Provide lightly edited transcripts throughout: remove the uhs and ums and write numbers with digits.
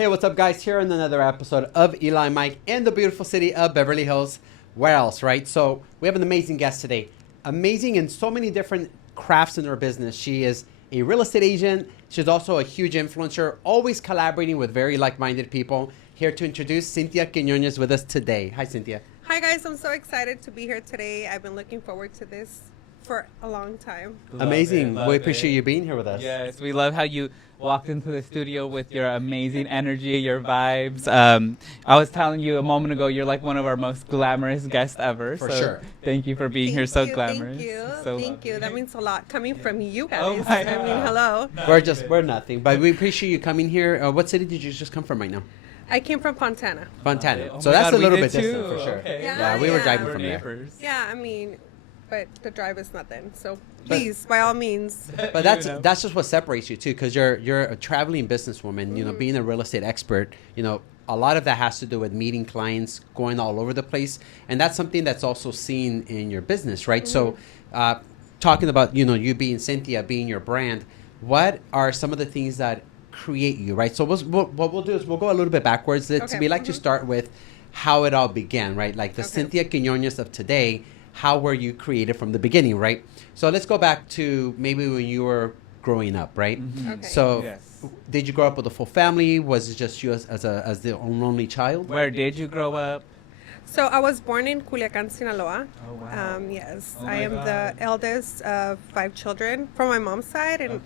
Hey, what's up, guys? Here on another episode of Eli Mike in the beautiful city of Beverly Hills. Where else, right? So we have an amazing guest today. Amazing in so many different crafts in her business. She is a real estate agent. She's also a huge influencer, always collaborating with very like-minded people. Here to introduce Cinthia Quinonez with us today. Hi, Cinthia. Hi, guys. I'm so excited to be here today. I've been looking forward to this for a long time. Amazing. We appreciate you being here with us. Yes, we love how you walked into the studio with your amazing energy, your vibes. I was telling you a moment ago, you're like one of our most glamorous guests ever. For sure. Thank you for being here. So glamorous. Thank you. So Thank you. That means a lot coming from you guys. Oh my I mean, hello. We're nothing, but we appreciate you coming here. What city did you just come from right now? I came from Fontana. Fontana. Okay. Oh So my that's God, a little we bit did distant too. for sure. Okay. Yeah, we were Yeah. driving We're from there. neighbors. Yeah, I mean, but the drive is nothing. So please, by all means. But that's just what separates you too, because you're a traveling businesswoman. You know, being a real estate expert. You know, a lot of that has to do with meeting clients, going all over the place, and that's something that's also seen in your business, right? So, talking about you being Cinthia, being your brand, what are some of the things that create you, right? So what we'll do is we'll go a little bit backwards. We like to start with how it all began, right? Like the Cinthia Quinonez of today. How were you created from the beginning, right? So let's go back to maybe when you were growing up, right? Okay. So Yes. did you grow up with a full family? Was it just you as the only child? Where did you grow up? So I was born in Culiacan, Sinaloa. Oh, wow. Yes, Oh I my am God. the eldest of 5 children from my mom's side, and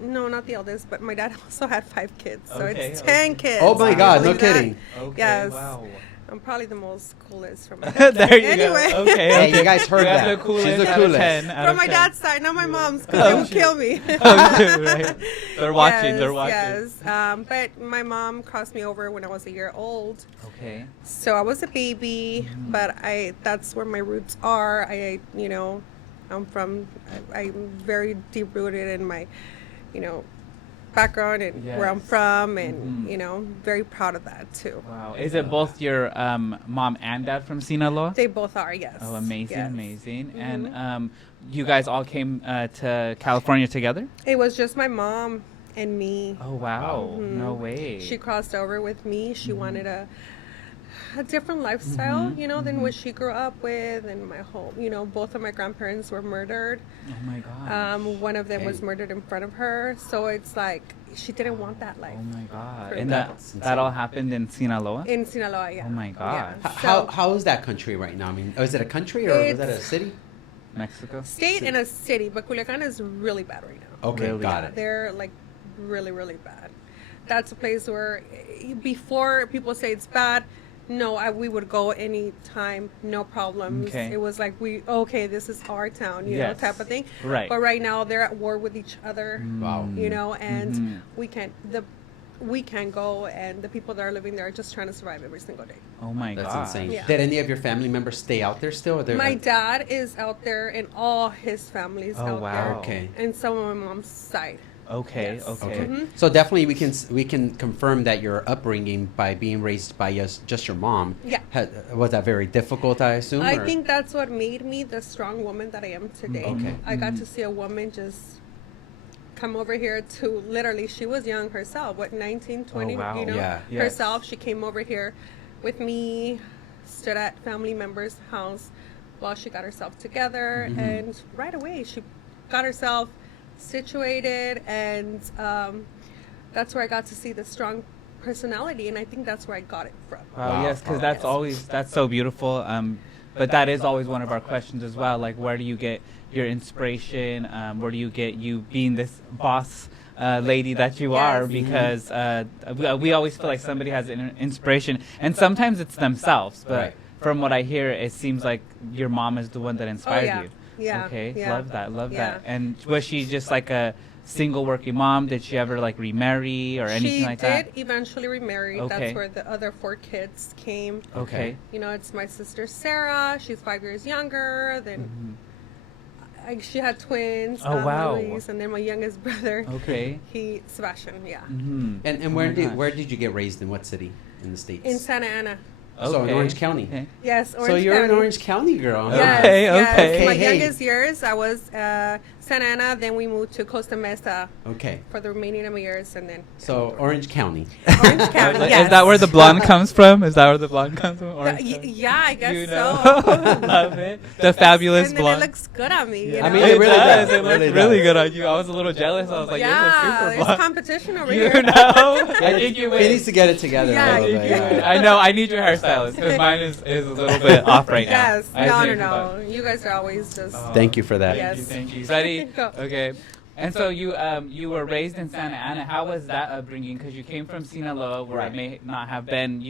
no, not the eldest, but my dad also had 5 kids, so Okay, it's okay. 10 kids. Oh my Can you God, no believe that? kidding. Okay, Yes. wow. I'm probably the most coolest from my dad's There side. you Anyway. go. Okay. Hey, you guys heard You have that. the coolest She's the out of coolest. 10, out From of my 10. dad's side, not my mom's, because they will kill me. Right. They're watching. They're watching. Yes, but my mom crossed me over when I was a year old. Okay. So I was a baby, but that's where my roots are. I'm very deep rooted in my, background and where I'm Yes. from, and very proud of that too. Wow. Is it both your mom and dad from Sinaloa? They both are, yes. Oh, amazing, Yes. amazing. And you guys all came to California together? It was just my mom and me. Oh, wow. No way. She crossed over with me. She wanted a different lifestyle, than what she grew up with, and my home. Both of my grandparents were murdered. Oh, my God. One of them was murdered in front of her. So it's like she didn't want that life. Oh, my God. For And That's that all happened in Sinaloa? In Sinaloa, yeah. Oh, my God. Yeah. How is that country right now? I mean, is it a country or is that a city? Mexico? State and a city, but Culiacan is really bad right now. Okay, Really? got it. They're like really, really bad. That's a place where before people say it's bad, no, we would go anytime, no problems. Okay. It was like this is our town, Yes. type of thing. Right. But right now they're at war with each other, Wow. and we can't go, and the people that are living there are just trying to survive every single day. Oh, my That's God. insane. Yeah. Did any of your family members stay out there still? Or they're My like- dad is out there, and all his family's Oh, out wow. there. Okay. And some of my mom's side. Okay, Yes. okay. Okay. So definitely we can confirm that your upbringing by being raised by just your mom. Yeah. Was that very difficult, I assume? I or- think that's what made me the strong woman that I am today. Okay. I got to see a woman just come over here to literally, she was young herself, 19, 20, Oh, wow. Yeah. Yes. herself. She came over here with me, stood at family member's house while she got herself together, and right away she got herself situated, and that's where I got to see the strong personality, and I think that's where I got it from. Wow, yes, because Yes. that's so beautiful. But that is always one of our questions as well. Like, where do you get your inspiration? Where do you get you being this boss lady that you are? Because we always feel like somebody has an inspiration, and sometimes it's themselves. But Right. from what I hear, it seems like your mom is the one that inspired yeah. you. Yeah, Okay, yeah. love that. Yeah. And was she just like a single working mom? Did she ever like remarry or anything like that? She did eventually remarry. Okay. That's where the other 4 kids came. Okay. It's my sister Sarah. She's 5 years younger. Then she had twins. Oh, wow. Luis, and then my youngest brother. Okay. Sebastian. Yeah. Mm-hmm. And Oh where my did gosh. where did you get raised in what city in the States? In Santa Ana. So in Orange County. Okay. Yes, Orange So you're County. an Orange County girl. Huh? Yes, Okay, yes. okay. My Hey. youngest years, I was Santa Ana. Then we moved to Costa Mesa Okay. for the remaining of my years, and then So Orange County. Orange County. Is Yes. that where the blonde comes from? Is that where the blonde comes from? Orange County? Yeah, I guess You so. know? Love it. The fabulous And then blonde. it looks good on me. You I know? mean, it it really does. does. It It looks really really does. good on you. I was a little jealous. I was like, yeah, you look super there's blonde. competition over You here. know? I think you He win. needs to get it together. Yeah, a little you bit, do. yeah. I know. I need your hairstylist because mine is a little bit off right now. Yes. I No, think, no. You guys are always just. Thank you for that. Yes. Thank you. Ready? Go. Okay. And so you were raised in Santa Ana. How was that upbringing? Because you came from Sinaloa, where Right. it may not have been,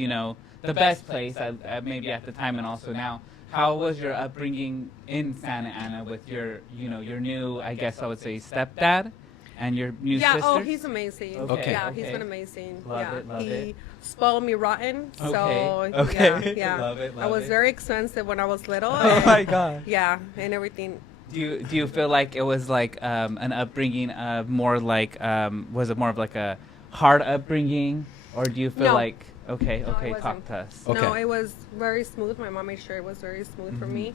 the best place, maybe at the time and also now. How was your upbringing in Santa Ana with your new, I guess I would say, stepdad and your new Yeah, sister? oh, he's amazing. Okay, Yeah, okay. he's been amazing. Love yeah, it, love he it. spoiled me rotten. So, Okay. yeah. Love it, I love was it. very expensive when I was little. Oh and- my God. Yeah, and everything. Do you feel like it was like an upbringing of more like was it more of like a hard upbringing, or do you feel No. like No, it talk wasn't. to us. Okay. No, it was very smooth. My mom made sure it was very smooth for me.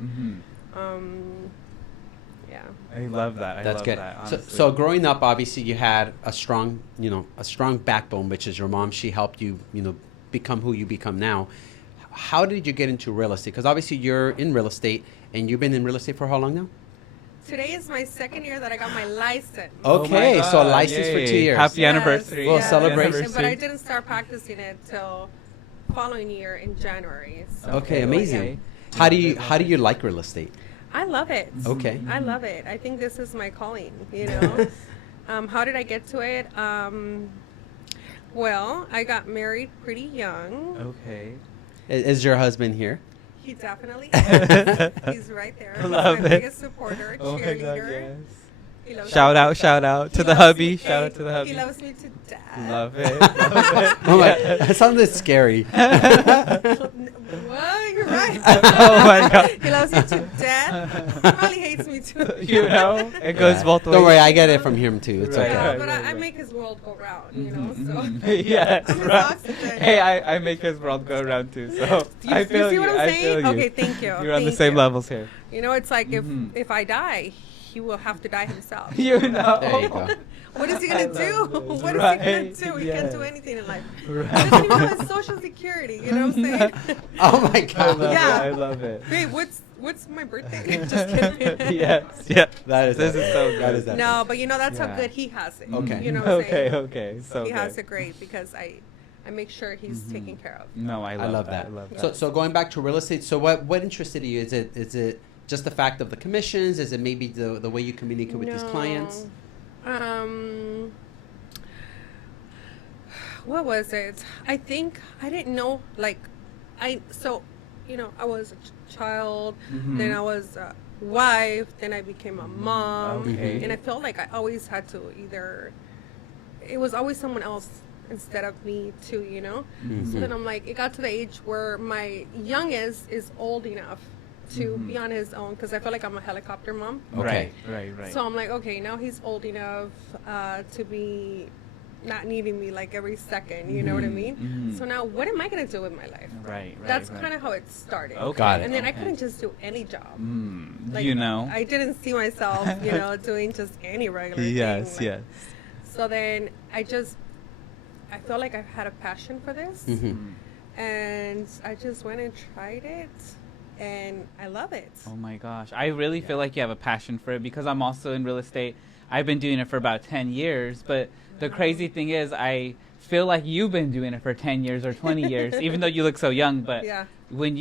Yeah. I love that. I That's love good. that. So, honestly. so growing up, obviously, you had a strong backbone, which is your mom. She helped you, become who you become now. How did you get into real estate? Because obviously, you're in real estate, and you've been in real estate for how long now? Today is my second year that I got my license. Oh my Okay, so God, license for 2 yay. years. Happy Yes, anniversary. Well, yes. celebration. But I didn't start practicing it till following year in January. So Okay, amazing. How do you like real estate? I love it. Okay. I love it. I think this is my calling, you know. How did I get to it? Well, I got married pretty young. Okay. Is your husband here? He definitely is. He's right there. He's Love my it. biggest supporter, Oh my God, cheerleader. yes. He loves Shout me. out to He the loves hubby. me. Shout out Hey, to the hubby. He loves me to death. Love it. Love it. Oh my, Yes. that sounded scary. Well, you're right. Oh my God. He loves me to death. He probably hates me too. It goes Yeah. both ways. Don't worry, I get it from him too. It's Right, okay. Yeah, right, but right, I right. make his world go round, you know. So Yes, I'm his right. oxygen. Hey, I make his world go around too, so You- I you feel see what I'm I saying? feel you. Okay, thank you. You're on the Thank same you. levels here. You know, it's like Mhm. if I die, he will have to die himself. You know. There you go. What is he I gonna do? love this. What is Right, he gonna do? He can't do yes. anything in life. Right. He doesn't even have his social security. You know what I'm saying? Oh my I God. love Yeah. it. I love it. Babe, what's my birthday? Just kidding. Yes. Yeah. That is This it. is so good. That is that. No, but you know that's Yeah. how good he has it. Okay. You know what I'm Okay. saying? Okay. So He good. has it great because I make sure he's taken care of. No, I I love, love that. that. I love that. So going back to real estate, so what interested you? Is it just the fact of the commissions? Is it maybe the way you communicate with these clients? What was it? I think I didn't know. Like, I was a child, Mhm. then I was a wife, then I became a mom, Okay. and I felt like I always had to either. It was always someone else instead of me too, you know. Mhm. So then I'm like, it got to the age where my youngest is old enough to be on his own because I feel like I'm a helicopter mom. Okay. Right. So I'm like, okay, now he's old enough to be not needing me like every second. You know what I mean? Mhm. So now, what am I gonna do with my life? Right. That's kind of how it started. Okay. Got it. And then I Okay. couldn't just do any job. Mm, Like, I didn't see myself, doing just any regular Yes. thing. Yes. So then I felt like I had a passion for this, Mhm. and I just went and tried it, and I love it. Oh my gosh. I really feel like you have a passion for it because I'm also in real estate. I've been doing it for about 10 years, but the crazy thing is I feel like you've been doing it for 10 years or 20 years, even though you look so young. But Yeah. when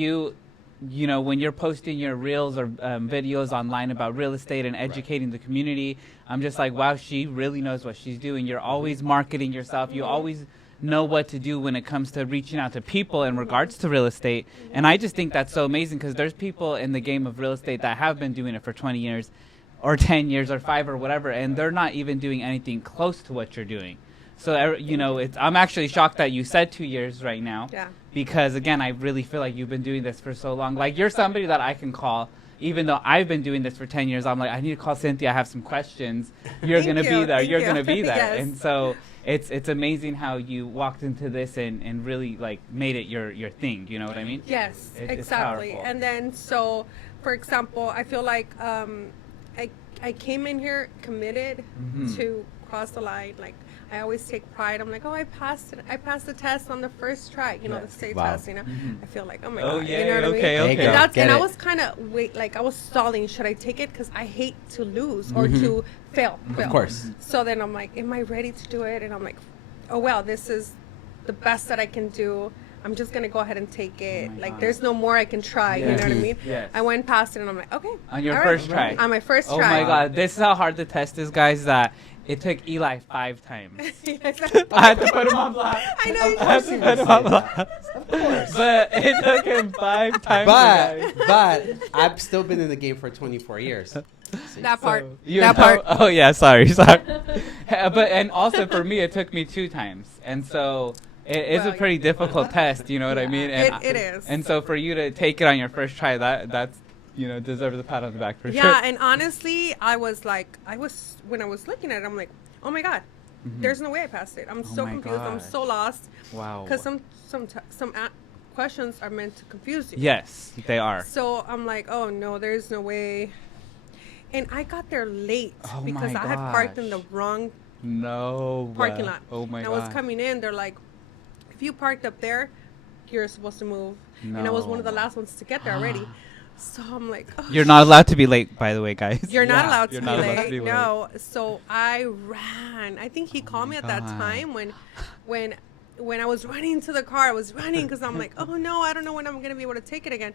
when you're posting your reels or videos online about real estate and educating the community, I'm just like, wow, she really knows what she's doing. You're always marketing yourself. You always know what to do when it comes to reaching out to people in regards to real estate. And I just think that's so amazing because there's people in the game of real estate that have been doing it for 20 years or 10 years or 5 or whatever, and they're not even doing anything close to what you're doing. So, I'm actually shocked that you said 2 years right now. Yeah. Because, again, I really feel like you've been doing this for so long. Like, you're somebody that I can call. Even though I've been doing this for 10 years, I'm like, I need to call Cinthia. I have some questions. You're Thank going to you, be there. thank You're you. going to be there. Yes. And so it's amazing how you walked into this and really like made it your thing. You know what I mean? Yes, It's exactly. powerful. And then, so, for example, I feel like I came in here committed to cross the line. Like, I always take pride. I'm like, oh, I passed it. I passed the test on the first try. You know, the state test. You know, I feel like, oh my god. yeah. You know what Okay. I mean? Okay. And that's Get and I it. was kind of I was stalling. Should I take it? Because I hate to lose or to fail. Of course. So then I'm like, am I ready to do it? And I'm like, oh well, this is the best that I can do. I'm just gonna go ahead and take it. my Like, God. there's no more I can try. You know what I mean? Yes. I went past it and I'm like, okay. On your all first right. try. On my first Oh try. my God, this is how hard the test is, guys. That it took Eli 5 times. Yes. I had to put him on blast. I know. I had to put him on blast. But it took him 5 times. guys. But I've still been in the game for 24 years. That part. You That know- part. Oh yeah, sorry. But and also for me, it took me 2 times, and so it is a Well, pretty difficult test. You know what I mean? And It is. And so for you to take it on your first try, that's deserves a pat on the back for sure. Yeah, and honestly, when I was looking at it, I'm like, oh my god, there's no way I passed it. I'm so my confused. I'm gosh. so lost. Wow. Because some questions are meant to confuse you. Yes, they are. So I'm like, oh no, there's no way. And I got there late Oh because my I had parked in the gosh. wrong No. parking lot. Oh my and God. I was coming in, they're like, if you parked up there, you're supposed to move. And I was one of the No. last ones to get there already. So I'm like, oh, You're not allowed to be late, by the way, guys. You're not Yeah, allowed to you're be not allowed to late. be late. No. So I ran. I think he called me at that God. time when I was running to the car. I was running because I'm like, oh no, I don't know when I'm gonna be able to take it again.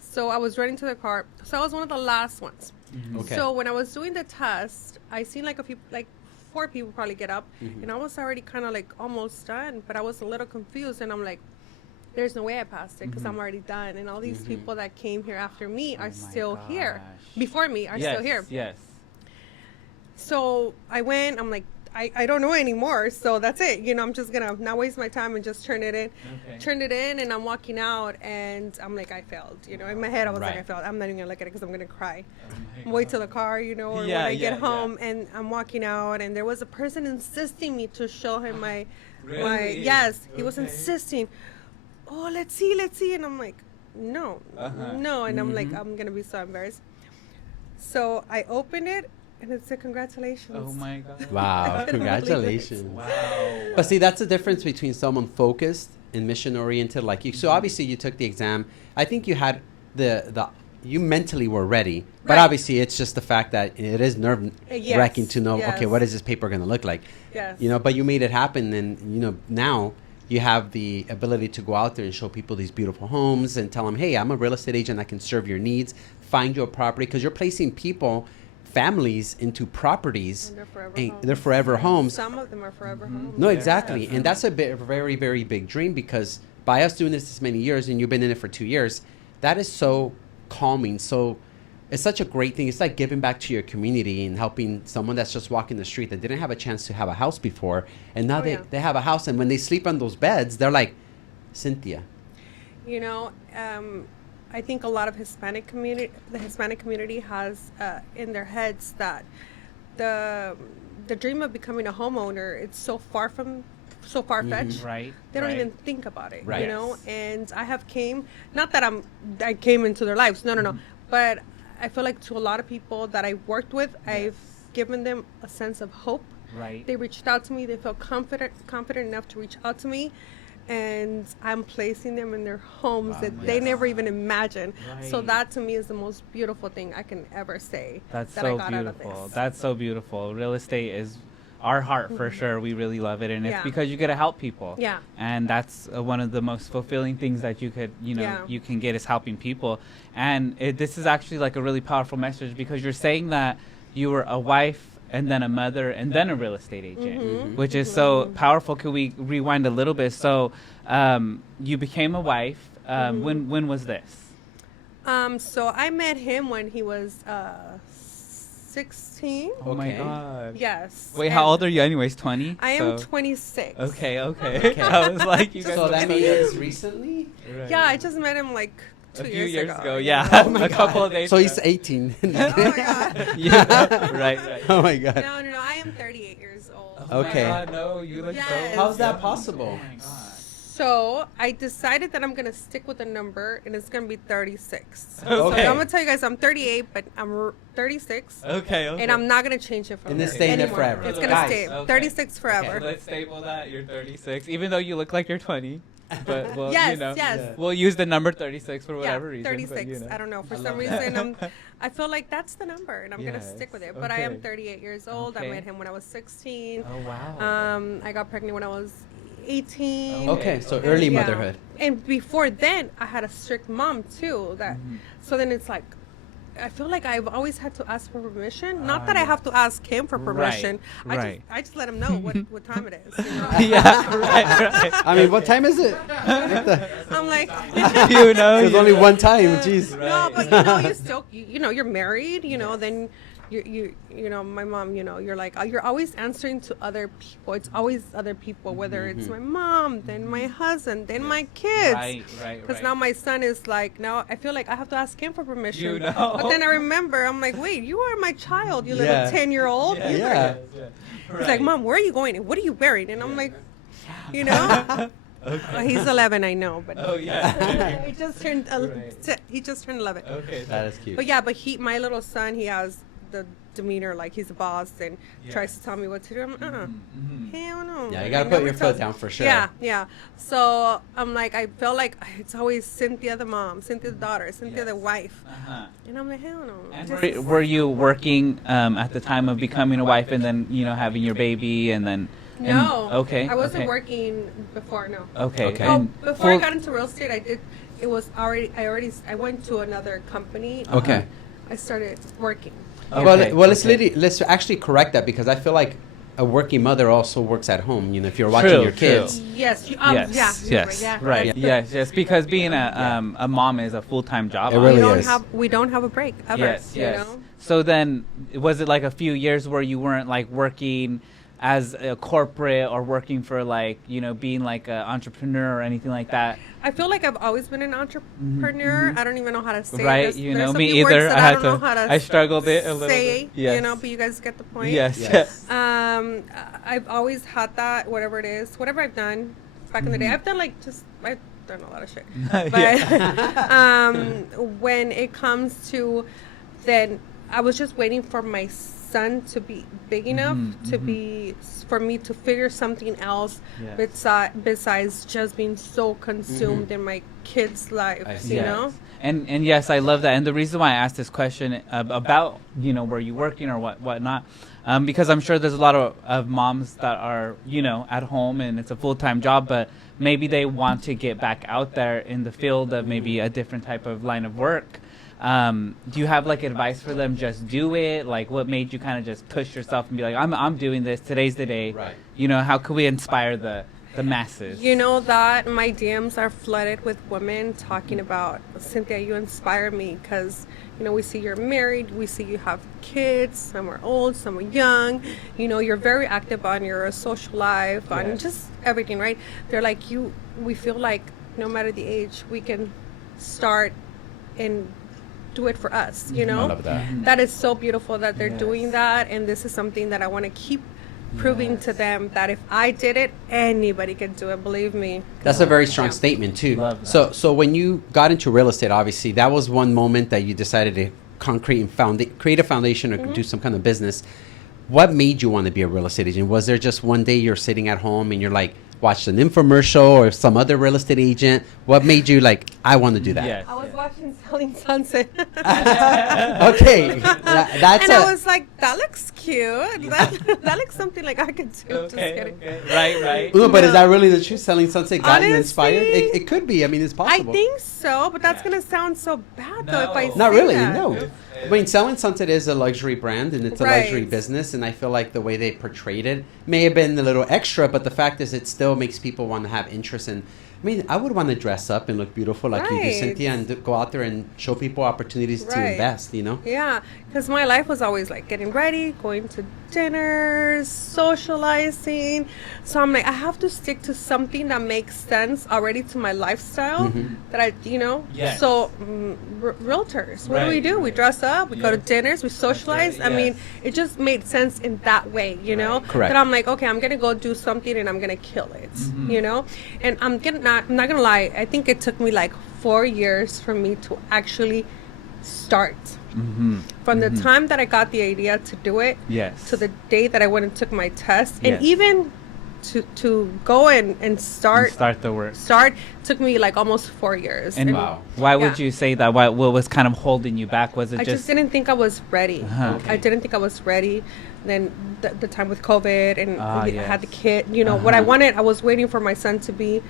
So I was running to the car. So I was one of the last ones. Okay. So when I was doing the test, I seen like 4 people probably get up, and I was already kind of like almost done, but I was a little confused, and I'm like, there's no way I passed it because I'm already done, and all these people that came here after me are my still here, gosh. before me are Yes, still here. Yes. So I went, I'm like, I don't know anymore, so that's it. You know, I'm just gonna not waste my time and just turn it in. Okay. Turned it in, and I'm walking out, and I'm like, I failed. You know, in my head, I was like, Right. I failed. I'm not even gonna look at it because I'm gonna cry. Oh my Wait till God. the car, you know, or Yeah, when I yeah, get home, and I'm walking out, and there was a person insisting me to show him my Really? yes, he was Okay. insisting. Oh, let's see, and I'm like, no, Uh-huh. no, and I'm like, I'm gonna be so embarrassed. So I opened it, and it said, congratulations. Oh my God. Wow, couldn't believe it. congratulations. Wow. But see, that's the difference between someone focused and mission oriented like you. So obviously you took the exam. I think you had you mentally were ready, but Right. obviously it's just the fact that it is nerve Yes, wracking to know, okay, yes. what is this paper going to look like? Yes. You know, but you made it happen, and now you have the ability to go out there and show people these beautiful homes and tell them, hey, I'm a real estate agent. I can serve your needs, find you a property, because you're placing families into properties. And they're forever and homes. they're forever homes. Some of them are forever homes. No, Yeah, exactly. definitely. And that's a very, very big dream, because by us doing this many years, and you've been in it for 2 years, that is so calming. So it's such a great thing. It's like giving back to your community and helping someone that's just walking the street that didn't have a chance to have a house before. And now Oh, yeah. they have a house. And when they sleep on those beds, they're like, Cinthia. You know, I think a lot of the Hispanic community has in their heads that the dream of becoming a homeowner, it's so far-fetched. Right. They don't right. even think about it, Right. you know. Yes. And I have not that I came into their lives, no, but I feel like to a lot of people that I worked with, I've given them a sense of hope. Right. They reached out to me. They felt confident enough to reach out to me, and I'm placing them in their homes that my they God. never even imagined. So Right. that to me is the most beautiful thing I can ever say. That's that I so got out of beautiful. this. That's so beautiful. Real estate is our heart for sure. We really love it, and it's Yeah. because you get to help people. Yeah. And that's one of the most fulfilling things that you could, Yeah. you can get is helping people. And this is actually like a really powerful message, because you're saying that you were a wife and then a mother and then a real estate agent, which is so powerful. Could we rewind a little bit? So you became a wife. When was this? So I met him when he was 16. Oh my Okay. God. Yes. Wait, how And old are you anyways? 20? I am So- 26. Okay. I was like, you guys So look that so means young. recently? Right. Yeah, I just met him like a 2 few years years you ago. know? Yeah, Oh my a couple of God. days. So ago. he's 18. Oh my God. Yeah, right. Oh my God. No. I am 38 years old. Oh Okay. my God, no, you look Yes. so. How's that young. possible? Oh my God. So I decided that I'm gonna stick with a number, and it's gonna be 36. Okay. So I'm gonna tell you guys, I'm 38, but I'm 36, Okay. and I'm not gonna change it from And it's there staying there anymore. forever. It's gonna Guys. stay Okay. 36 forever. So let's staple that. You're 36, even though you look like you're 20. But well, Yes, you know, yes. we'll use the number 36 for Yeah, whatever reason. 36. But, you know. I don't know. For I some love reason, that. I feel like that's the number, and I'm gonna Yes, stick with it. But I am okay. 38 years old. I Okay. met him when I was 16. Oh wow. I got pregnant when I was 18. Okay, so Okay. early Yeah. motherhood. And before then, I had a strict mom too. That Mhm. so then it's like, I feel like I've always had to ask for permission. Not Ah, that I yeah. have to ask him for permission. right. I just let him know what time it is. You know? Yeah. Right. I mean, what time is it? I'm like, You know. There's you only know. one time. Jeez. no, but you know, you still, you know, you're married. You know, then. You know, my mom, you know, you're like, you're always answering to other people. It's always other people, whether it's my mom, then my husband, then my kids. Right. Right. Because Right. now my son is like, now I feel like I have to ask him for permission. You know. But then I remember, I'm like, wait, you are my child, you little Yeah. 10-year-old. Yeah. He's like, Mom, where are you going? And what are you wearing? And I'm like, you know? Okay. He's 11, I know, but Oh yeah. he just turned Right. he just turned 11. Okay. That is cute. But yeah, but my little son, he has the demeanor like he's a boss and Yeah. tries to tell me what to do. I'm like, Mhm. hell no. Yeah, you He gotta put never your foot tells- down for sure. Yeah. So I'm like, I felt like it's always Cinthia the mom, Cynthia the daughter, Cynthia the Yes. wife. Uh-huh. And I'm like, hell no. And Just- were you working at the time of becoming a wife, and then having your baby, and then? no. Okay. I wasn't okay. working before, no. Okay. Okay. Oh, And before I full- got into real estate, I went to another company. Okay. I started working. Okay, Let's actually correct that, because I feel like a working mother also works at home. You know, if you're watching True, your kids. Yes. Yes. Yeah. Yes. Yeah. Right. That's Yes. Because being a mom is a full-time job. It really the- is. we don't have a break ever. Yes. You Yes. know? So then, was it like a few years where you weren't like working as a corporate, or working for being like an entrepreneur or anything like that? I feel like I've always been an entrepreneur. I don't even know how to say Mm-hmm. Right, this. you There's know, so me many words either. that I had don't know to- how to I struggled it a little say, bit. Yes. You know, but you guys get the point. Yes. Yes. I've always had that, whatever it is, whatever I've done back in the day. I've done I've done a lot of shit. But Yeah. when it comes to, then I was just waiting for my son to be big enough for me to figure something else Yes. besides just being so consumed in my kids' lives, I see. you Yes. know? And yes, I love that. And the reason why I asked this question about where you working or whatnot, because I'm sure there's a lot of moms that are at home and it's a full-time job, but maybe they want to get back out there in the field of maybe a different type of line of work. Do you have advice for them? Just do it. What made you kind of just push yourself and be like, I'm doing this. Today's the day. Right. How could we inspire the masses? You know that my DMs are flooded with women talking about, Cynthia, you inspire me because, we see you're married, we see you have kids, some are old, some are young, you're very active on your social life, on Yes. just everything, right? They're like, we feel like no matter the age, we can start and do it for us, I love that. That is so beautiful that they're Yes. doing that, and this is something that I want to keep proving to them that if I did it, anybody can do it. Believe me. That's a very strong Yeah. statement too. Love that. So when you got into real estate, obviously that was one moment that you decided to concrete and create a foundation or do some kind of business. What made you want to be a real estate agent? Was there just one day you're sitting at home and you're like, watched an infomercial or some other real estate agent? What made you like, I want to do that? Yes. I was watching Selling Sunset. Okay, that's and I was like, that looks cute. That looks something like I could do. Just kidding. Okay. Right. No, but is No. that really the truth? Selling Sunset got you inspired? Honestly, It could be. I mean, it's I possible. think so, but that's Yeah. going to sound so bad though if I No. say Not really, that. no. I mean, Selling Sunset is a luxury brand and it's a Right. luxury business, and I feel like the way they portrayed it may have been a little extra, but the fact is it still makes people want to have interest in I mean, I would want to dress up and look beautiful like you do, Right. Cynthia, and go out there and show people opportunities to Right. invest, you know? Yeah, because my life was always like getting ready, going to dinners, socializing. So I'm like, I have to stick to something that makes sense already to my lifestyle. Mhm. That I, you know. Yes. So realtors, what Right, do? We right. dress up, we go to Yeah. dinners, we socialize. right, I mean, yes. it just made sense in that way, you know. Right. Correct. That I'm like, okay, I'm gonna go do something and I'm gonna kill it, Mhm. you know. And I'm not gonna lie. I think it took me like 4 years for me to actually start. Mm-hmm. From the time that I got the idea to do it Yes. to the day that I went and took my test, and Yes. even to go and start the work. took me like almost 4 years. And Wow. why would Yeah. you say that? What was kind of holding you back? Was it I just didn't think I was ready. Uh-huh. I didn't think I was ready. Then the time with COVID and Ah, I had the yes. kid. You know what I Uh-huh. wanted. I was waiting for my son to be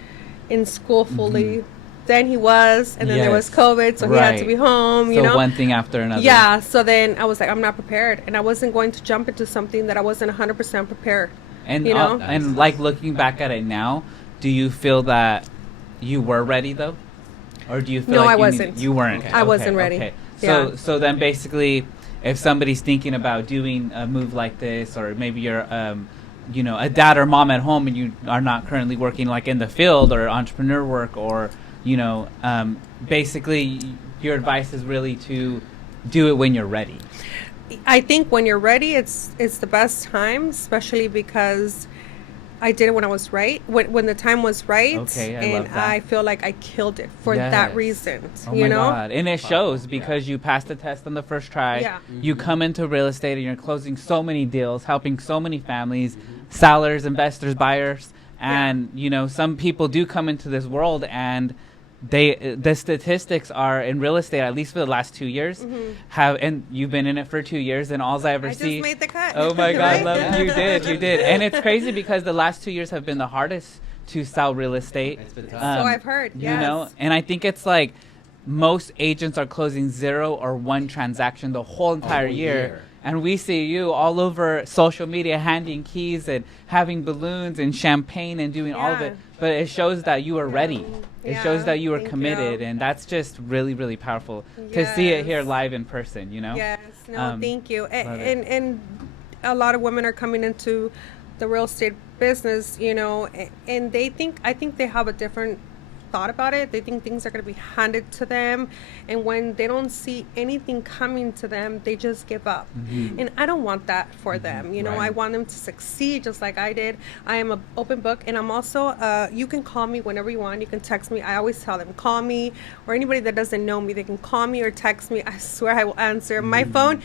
in school fully. Then he was, and then there was Yes. COVID, so he had to Right. be home. so You know. one thing after another? Yeah, so then I was like, I'm not prepared, and I wasn't going to jump into something that I wasn't 100% prepared. And You know? and like looking back at it now, do you feel that you were ready though, or do you feel No, like I you wasn't. you weren't? I wasn't ready. Okay. Yeah. So then basically, if somebody's thinking about doing a move like this, or maybe you're you know, a dad or mom at home and you are not currently working like in the field or entrepreneur work, or you know, basically your advice is really to do it when you're ready. I think when you're ready, it's the best time, especially because I did it when I was right, when the time was right, Okay, I and love that. I feel like I killed it for Yes. that reason. Oh you my know, God. And it shows because you passed the test on the first try. Yeah. You come into real estate and you're closing so many deals, helping so many families, sellers, investors, buyers. And, you know, some people do come into this world and the statistics are in real estate, at least for the last 2 years, and you've been in it for 2 years, and all I ever I see. just made the cut. Oh my God, Right? love you did. And it's crazy because the last 2 years have been the hardest to sell real estate. It's been tough. So I've heard, You know, yes. and I think it's like most agents are closing 0 or 1 transaction the whole entire whole year. year. And we see you all over social media handing keys and having balloons and champagne and doing all of Yeah. it. But it shows that you were ready. It Yeah, shows that you were thank committed. you. And that's just really, really powerful to see it here Yes. live in person, you know? Yes, no, thank you. love it. And a lot of women are coming into the real estate business, you know, and I think they have a different thought about it. They think things are going to be handed to them, and when they don't see anything coming to them, they just give up. And I don't want that for them. You know, Right. I want them to succeed just like I did. I am an open book, and I'm also you can call me whenever you want. You can text me. I always tell them, call me, or anybody that doesn't know me, they can call me or text me. I swear I will answer. My phone,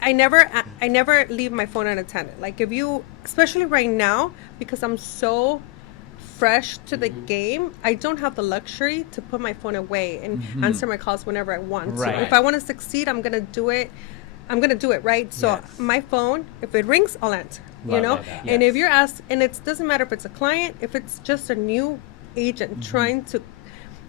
I never leave my phone unattended. Like if you, especially right now, because I'm so fresh to the game, I don't have the luxury to put my phone away and answer my calls whenever I want Right. to. If I want to succeed, I'm gonna do it. I'm gonna do it, right? So Yes. my phone, if it rings, I'll answer. You Love know, that. and Yes. if you're asked, and it doesn't matter if it's a client, if it's just a new agent trying to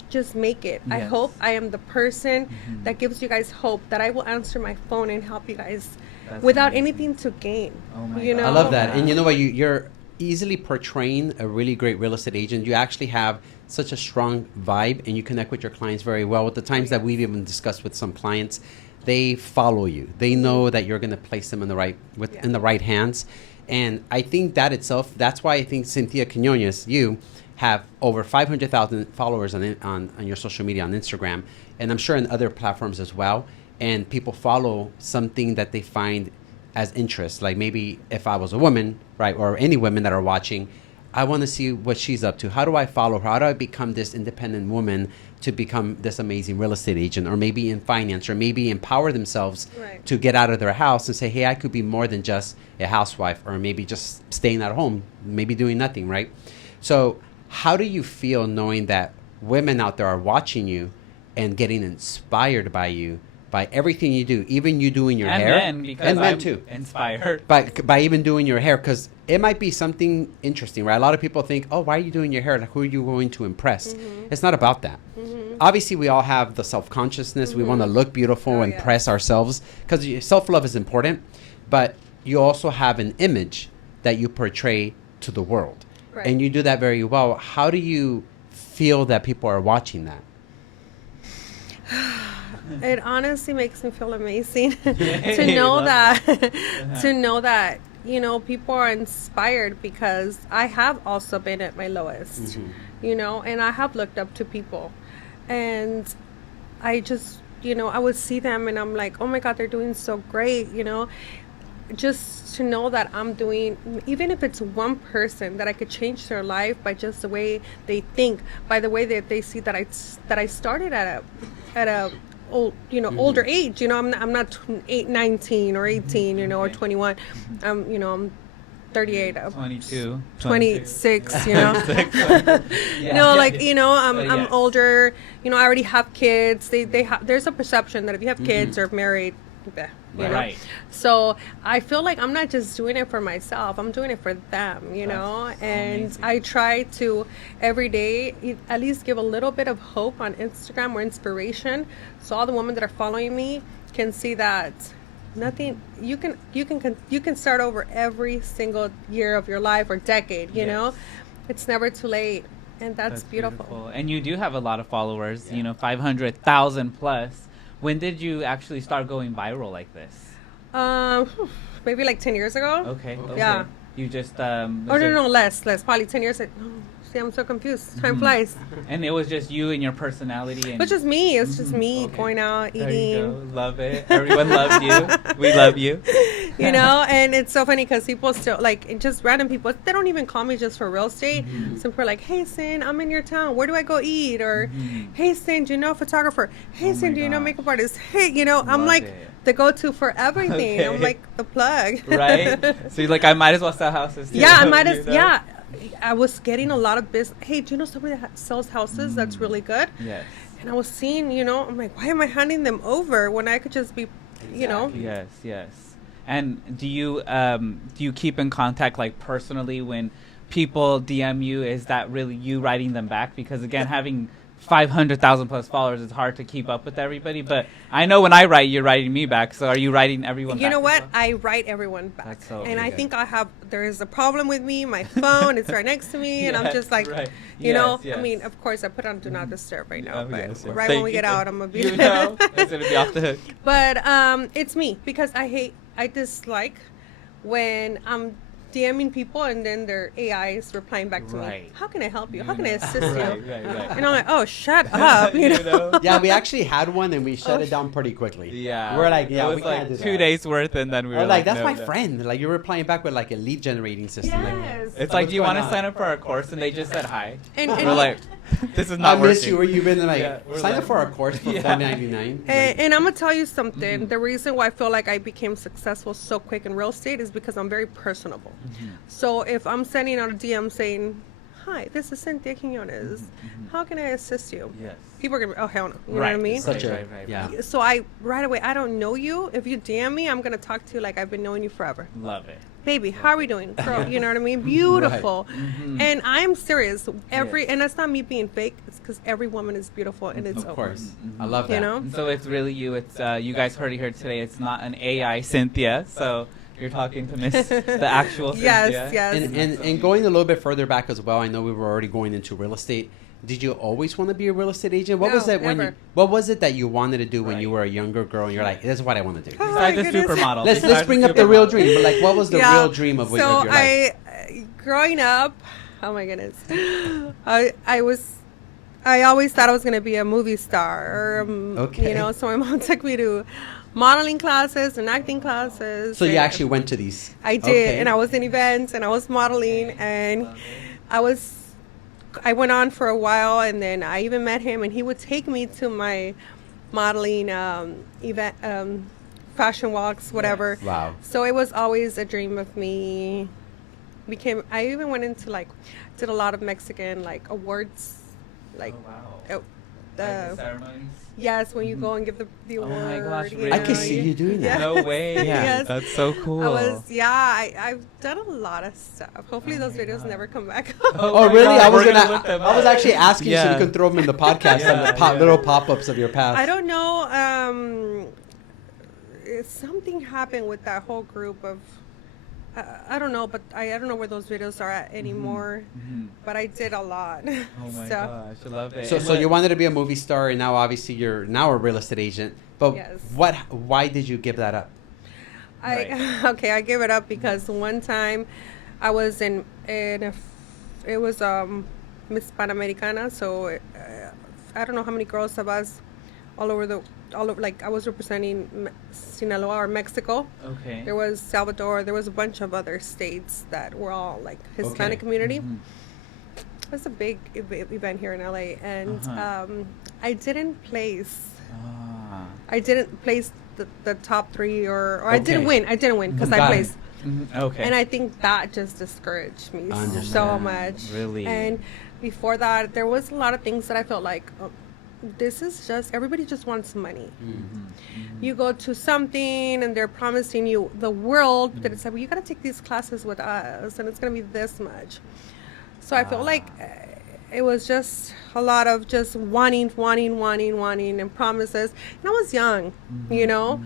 just make it. I Yes. hope I am the person that gives you guys hope, that I will answer my phone and help you guys That's without amazing. anything to gain. Oh my you God. know, I love that. And you know what? You're easily portraying a really great real estate agent. You actually have such a strong vibe and you connect with your clients very well. With the times that we've even discussed with some clients, they follow you. They know that you're going to place them in the right in the right hands. And I think that itself, that's why I think Cinthia Quinonez, you have over 500,000 followers on your social media, on Instagram, and I'm sure in other platforms as well. And people follow something that they find as interest. Like maybe if I was a woman, right, or any women that are watching, I want to see what she's up to. How do I follow her? How do I become this independent woman to become this amazing real estate agent, or maybe in finance, or maybe empower themselves Right. to get out of their house and say, hey, I could be more than just a housewife, or maybe just staying at home, maybe doing nothing, right? So how do you feel knowing that women out there are watching you and getting inspired by you, by everything you do, even you doing your And hair? men, because and men I'm too. inspired. By even doing your hair, because it might be something interesting, right? A lot of people think, oh, why are you doing your hair? Like, who are you going to impress? It's not about that. Obviously, we all have the self-consciousness. We want to look beautiful, Oh, impress ourselves, because self-love is important. But you also have an image that you portray to the world. Right. And you do that very well. How do you feel that people are watching that? It honestly makes me feel amazing to Yay, know love that Uh-huh. to know that people are inspired, because I have also been at my lowest, and I have looked up to people, and I just I would see them and I'm like, oh my God, they're doing so great, just to know that I'm doing, even if it's one person, that I could change their life by just the way they think, by the way that they see that I started at a old, older age. I'm not 19 or 18, or 21. I'm 38. 22. 26, Yeah. No, like, I'm Yes. older, I already have kids. There's a perception that if you have kids or married, bleh, Right. So I feel like I'm not just doing it for myself, I'm doing it for them, That's so and amazing. I try to every day at least give a little bit of hope on Instagram or inspiration, so all the women that are following me can see that nothing, you can start over every single year of your life or decade, Yes. it's never too late, and that's beautiful. And you do have a lot of followers, 500,000 plus. When did you actually start going viral like this? Maybe like 10 years ago. Okay. Yeah. You just No, less, probably 10 years. See, I'm so confused. Time flies. And it was just you and your personality, and It's just me. It's just me Okay. going out, there you eating. go. Love it. Everyone loves you. We love you. And it's so funny because people still, like, just random people, they don't even call me just for real estate. Some people are like, hey, Sin, I'm in your town. Where do I go eat? Or, hey, Sin, do you know a photographer? Hey, Oh Sin, my do you know gosh. makeup artist? Hey, I'm Love like it. the go-to for everything. I'm Okay. like the plug. Right? So you're like, I might as well sell houses too. Yeah, I might as, You know? yeah. I was getting a lot of business. Hey, do you know somebody that sells houses that's really good? Yes. And I was seeing, I'm like, why am I handing them over when I could just be, Yes. And do you keep in contact, like, personally when people DM you? Is that really you writing them back? Because again, having 500,000 plus followers, it's hard to keep up with everybody. But I know when I write, you're writing me back. So are you writing everyone back? You know as what? well? I write everyone back. That's so and I good. think there is a problem with me. My phone is right next to me. And I'm Yes, just like, right. I Yes. mean, of course, I put on Do Not Disturb right now. Oh, but yes, yes. right Thank when we you get for- out, I'm going to be You know, it's going to be off the hook. But it's me, because I dislike when I'm DMing people and then their AI is replying back to me. Right. How can I help you? How can I assist Right. you? And I'm like, oh, shut up. Yeah, we actually had one and we shut it down pretty quickly. Yeah. We're like, it yeah, was we like can't do 2 that. days worth, and then we were We're like, that's no, my no. friend. Like, you're replying back with like a lead generating system. Like, Yes. It's like, What's do you going want to on? sign up for our course? And they just said hi. And We're like, this is I not miss working. you. Where you've been like, Yeah, we're sign like- up for our course for Yeah. $4.99. And I'm gonna tell you something. The reason why I feel like I became successful so quick in real estate is because I'm very personable. So if I'm sending out a DM saying, "Hi, this is Cinthia Quinonez. How can I assist you?" Yes. People are gonna be, "Oh hell no," you know Right. what I mean? Such a Right. yeah. So I right away, I don't know you. If you DM me, I'm gonna talk to you like I've been knowing you forever. Love it. Baby, how are we doing? Girl, you know what I mean? Beautiful. And I'm serious. And that's not me being fake. It's because every woman is beautiful and it's Of course, I love that. You know? So it's really you. It's you guys heard it here today. It's not an AI Cinthia. So you're talking to Miss the actual Cinthia. Yes. And going a little bit further back as well, I know we were already going into real estate. Did you always want to be a real estate agent? What was No, that when never. what was it that you wanted to do when Right. you were a younger girl and you're like, this is what I want to do? Oh, Besides my the goodness. supermodel. Let's bring up the real dream. But like, what was the Yeah. real dream of what So of your life? growing up, oh my goodness, I always thought I was gonna be a movie star, or Okay. So my mom took me to modeling classes and acting classes. So you and actually went to these? I did, Okay. and I was in events and I was modeling, and I went on for a while, and then I even met him, and he would take me to my modeling event, fashion walks, whatever. Wow. So it was always a dream of me. I even went into did a lot of Mexican awards, Oh, wow. the Like the ceremonies? yes, when you go and give the Oh award. my gosh, you really? I could see you doing that. No way. Yeah. Yes. That's so cool. I've done a lot of stuff. Hopefully those videos never come back. Oh, my really? God, I was we're gonna gonna. look them I was up. actually asking so Yeah. you can throw them in the podcast Yeah, and the yeah. little pop-ups of your past. I don't know. Something happened with that whole group of. I don't know, but I don't know where those videos are at anymore. But I did a lot. Oh my so, gosh, I love it. So you wanted to be a movie star, and now obviously you're now a real estate agent. But Yes. why did you give that up? I gave it up because one time I was it was Miss Panamericana, so I don't know how many girls of us all over like I was representing Sinaloa or Mexico. Okay. There was Salvador. There was a bunch of other states that were all like Hispanic community. It was a big event here in LA, and I didn't place. I didn't place the top 3, or I didn't win. I didn't win because I placed. Okay. And I think that just discouraged me Understand. so much. Really? And before that, there was a lot of things that I felt like, this is just, everybody just wants money. You go to something and they're promising you the world, but then it's like, well, you got to take these classes with us and it's going to be this much. So I felt like it was just a lot of just wanting and promises. And I was young, you know,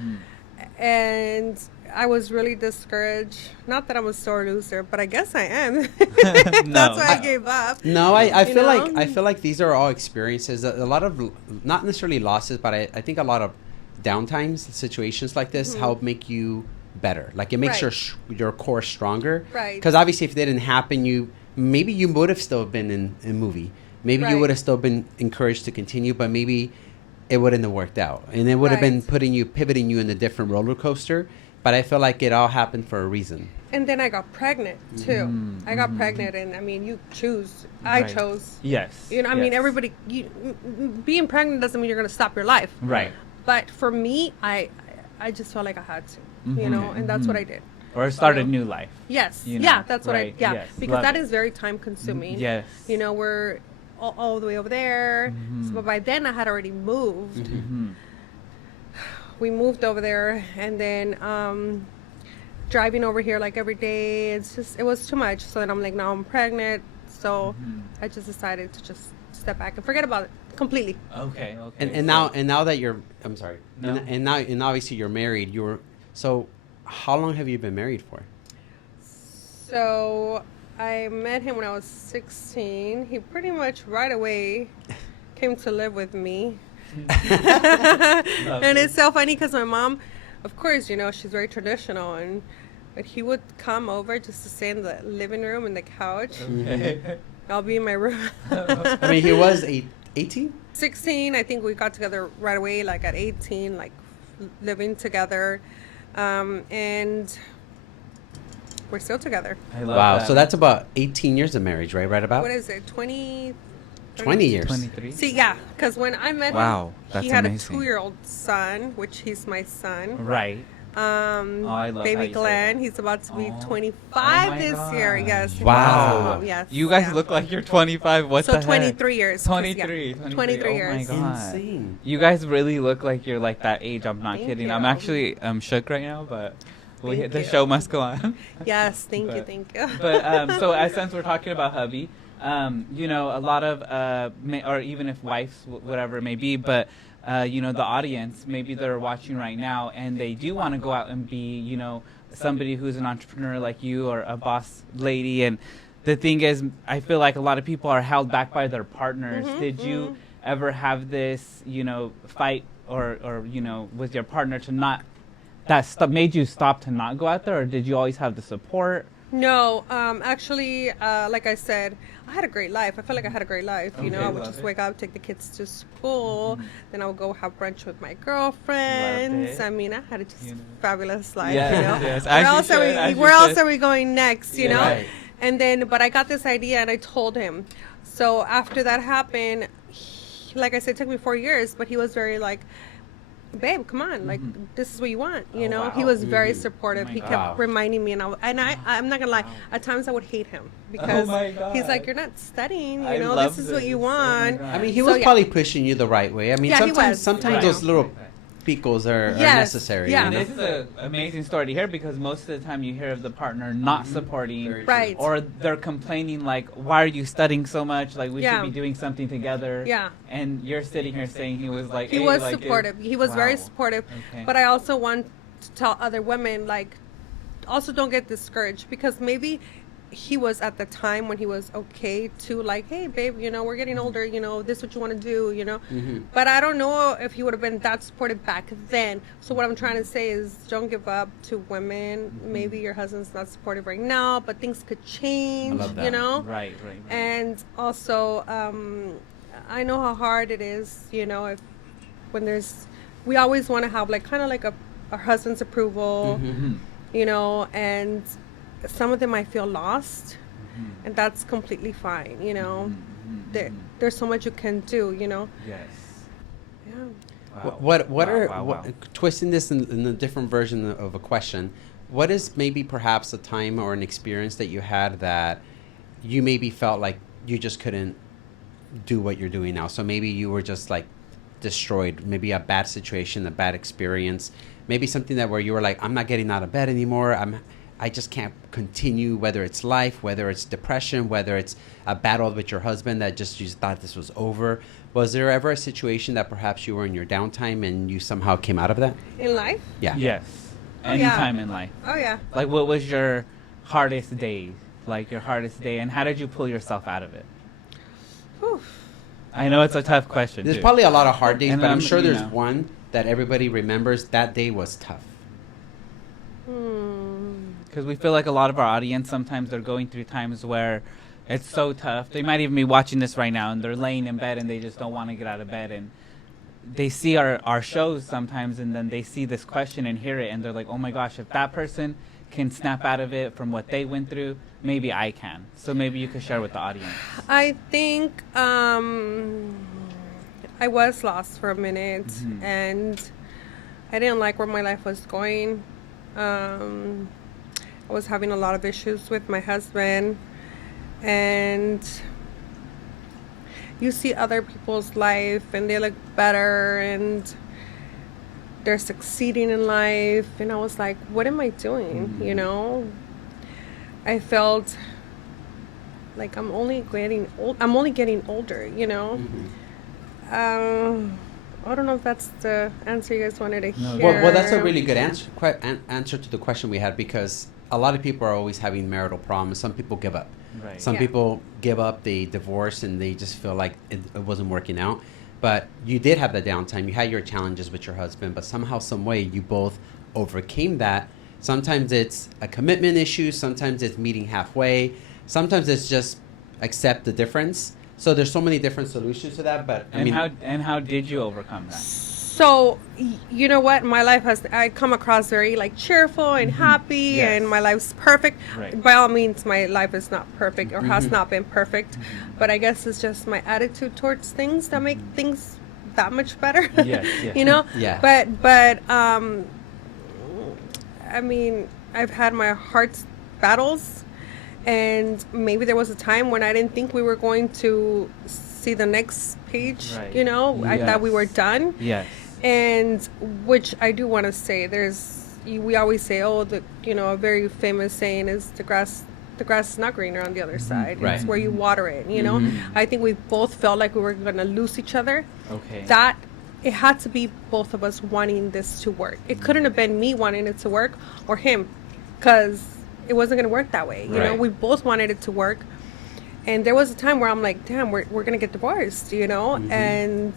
and I was really discouraged. Not that I'm a sore loser, but I guess I am. That's why I gave up. No, I feel like these are all experiences. A lot of, not necessarily losses, but I think a lot of downtimes, situations like this help make you better. Like it makes your core stronger. Right. Because obviously if it didn't happen, maybe you would have still been in a movie. Maybe you would have still been encouraged to continue, but maybe it wouldn't have worked out. And it would have been pivoting you in a different roller coaster. But I feel like it all happened for a reason. And then I got pregnant too. I got pregnant, and I mean, you choose. I chose. Yes. You know, I mean, everybody. Being pregnant doesn't mean you're going to stop your life. Right. But for me, I just felt like I had to. You know, and that's what I did. Or start a new life. Yes. You know, Yeah, that's what right, I. Yeah, yes, because love that it. is very time consuming. Yes. You know, we're all the way over there. So by then, I had already moved. We moved over there, and then driving over here like every day, it was too much. So then I'm like, now I'm pregnant, so I just decided to just step back and forget about it completely. Okay. And now that you're, I'm sorry, No. and obviously you're married. So how long have you been married for? So I met him when I was 16. He pretty much right away came to live with me. And it's so funny because my mom, of course, you know, she's very traditional, but he would come over just to stay in the living room and the couch. Okay. I'll be in my room. I mean, he was 18? 16, I think we got together right away, like at 18, like living together. And we're still together. I love Wow. that. So that's about 18 years of marriage, right? About? What is it, 20? 20 years. 23. See, yeah, because when I met Wow, him, that's he had amazing. a 2-year-old son, which he's my son. Right. I love how Baby you say Glenn, that. he's about to be Oh. 25 my this year. gosh. Yes. Wow. Yes. You guys yeah. look like you're 25. What So the heck? 23 years. 'cause, 23. yeah, 23. 23 Oh years. my God. Insane. You guys really look like you're like that age. I'm not Thank kidding. you. I'm actually shook right now, but Thank the you. show must go on. Yes, thank you, But- thank you. But so since we're talking about hubby, you know, a lot of or even if wives, whatever it may be, but you know, the audience, maybe they're watching right now and they do want to go out and be, you know, somebody who's an entrepreneur like you or a boss lady. And the thing is, I feel like a lot of people are held back by their partners. Did you ever have this, you know, fight or you know, with your partner to not, made you stop to not go out there, or did you always have the support? No, actually, like I said, I had a great life. I felt like I had a great life. You know, Okay, I would love just it. wake up, take the kids to school, then I would go have brunch with my girlfriends. it. I mean, I had a just You know. fabulous life. Yes, you know, yes. where As you else are should, as we? you Where else should. are we going next? You Yeah. know, Right. and then, but I got this idea, and I told him. So after that happened, like I said, it took me 4 years, but he was very like, babe, come on, like this is what you want, you Oh, know. wow. He was very supportive. Oh my he God. kept Wow. reminding me, I'm not gonna lie. At times I would hate him because my he's God. like, you're not studying, you I know. love This is what you this. Oh my want. God. I mean, he So, was yeah. probably pushing you the right way. I mean, Yeah, he was. sometimes Right. those little picos are Yes. necessary. Yeah. you And know? this is an amazing story to hear because most of the time you hear of the partner not supporting, Very true. Right. or they're complaining like, "Why are you studying so much? Like we Yeah. should be doing something together." Yeah. And you're sitting here saying he was like, He "Hey, was like, supportive. He was very wow. supportive. Okay. But I also want to tell other women, like, also don't get discouraged, because maybe he was at the time when he was okay to like, hey babe, we're getting older, this is what you want to do, but I don't know if he would have been that supportive back then. So what I'm trying to say is, don't give up to women. Maybe your husband's not supportive right now, but things could change. I love that. Right. And also, I know how hard it is, if when we always want to have like kind of like our husband's approval, and some of them I feel lost, and that's completely fine. There's so much you can do. Yes. Yeah. Wow. What twisting this in a different version of a question? What is maybe perhaps a time or an experience that you had that you maybe felt like you just couldn't do what you're doing now? So maybe you were just like destroyed. Maybe a bad situation, a bad experience. Maybe something that where you were like, I'm not getting out of bed anymore. I just can't continue, whether it's life, whether it's depression, whether it's a battle with your husband that you just thought this was over. Was there ever a situation that perhaps you were in your downtime and you somehow came out of that? In life? Yeah. Yes. Oh, Anytime in life. Oh, yeah. Like, what was your hardest day? Like, your hardest day, and how did you pull yourself out of it? Whew. I know it's a tough question. There's too. probably a lot of hard days, And but I'm I'm- sure you there's know. one that everybody remembers. That day was tough. Because we feel like a lot of our audience, sometimes they're going through times where it's so tough. They might even be watching this right now, and they're laying in bed, and they just don't want to get out of bed. And they see our shows sometimes, and then they see this question and hear it, and they're like, oh my gosh, if that person can snap out of it from what they went through, maybe I can. So maybe you could share with the audience. I think I was lost for a minute, and I didn't like where my life was going. I was having a lot of issues with my husband, and you see other people's life and they look better and they're succeeding in life, and I was like, what am I doing? I felt like I'm only getting older. I don't know if that's the answer you guys wanted to hear. Well, that's a really good answer to the question we had, because a lot of people are always having marital problems. Some people give up. Right. Some Yeah. people give up, they divorce, and they just feel like it wasn't working out. But you did have the downtime. You had your challenges with your husband, but somehow, some way, you both overcame that. Sometimes it's a commitment issue. Sometimes it's meeting halfway. Sometimes it's just accept the difference. So there's so many different solutions to that. But How did you overcome that? So, you know what? My life I come across very like cheerful and happy, Yes. and my life's perfect. Right. By all means, my life is not perfect or has not been perfect, but I guess it's just my attitude towards things that make things that much better. Yes, yes. Yeah. But I mean, I've had my heart's battles, and maybe there was a time when I didn't think we were going to see the next page. Right. I thought we were Yes. done. Yes. And which I do want to say, we always say, a very famous saying is the grass is not greener on the other side. Right. It's where you water it, I think we both felt like we were going to lose each other. Okay. That it had to be both of us wanting this to work. It couldn't have been me wanting it to work or him, because it wasn't going to work that way. Right. We both wanted it to work. And there was a time where I'm like, damn, we're going to get divorced, and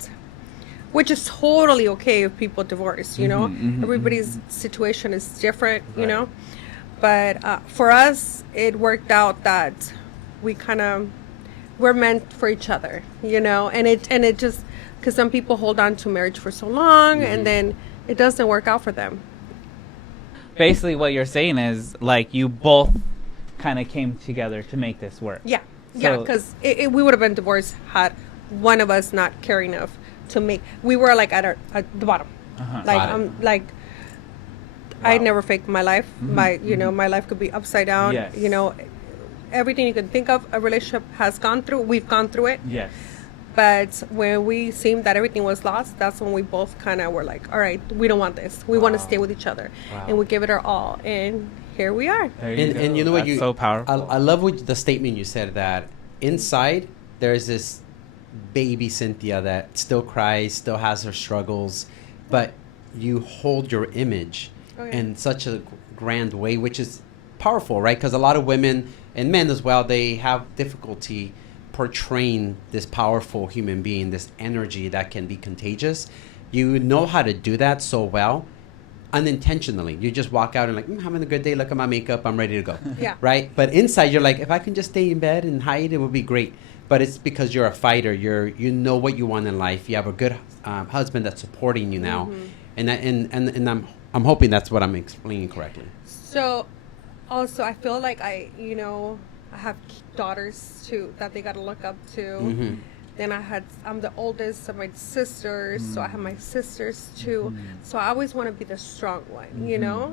which is totally okay if people divorce, everybody's situation is different, Right. But for us, it worked out that we're meant for each other, and it just, because some people hold on to marriage for so long and then it doesn't work out for them. Basically, what you're saying is, like, you both kind of came together to make this work. Yeah, So- because we would have been divorced had one of us not caring enough to make. We were like at the bottom. Uh-huh. Like Got it. I'm like, Wow. I never faked my life. My my life could be upside down. Yes. Everything you can think of a relationship has gone through. We've gone through it. Yes. But when we seemed that everything was lost, that's when we both kind of were like, all right, we don't want this. We want to Wow. stay with each other, Wow. and we give it our all. And here we are. There you go. And you know what, That's so powerful. I love the statement you said, that inside there's this baby Cinthia that still cries, still has her struggles, but you hold your image in such a grand way, which is powerful, right? Because a lot of women and men as well, they have difficulty portraying this powerful human being, this energy that can be contagious. You know how to do that so well, unintentionally. You just walk out and like, having a good day, look at my makeup, I'm ready to go. Yeah. Right? But inside you're like, if I can just stay in bed and hide, it would be great. But it's because you're a fighter. You know what you want in life. You have a good husband that's supporting you now. And I'm hoping that's what I'm explaining correctly. So also I feel like I have daughters too that they got to look up to. Then I'm the oldest of my sisters, so I have my sisters too. So I always want to be the strong one,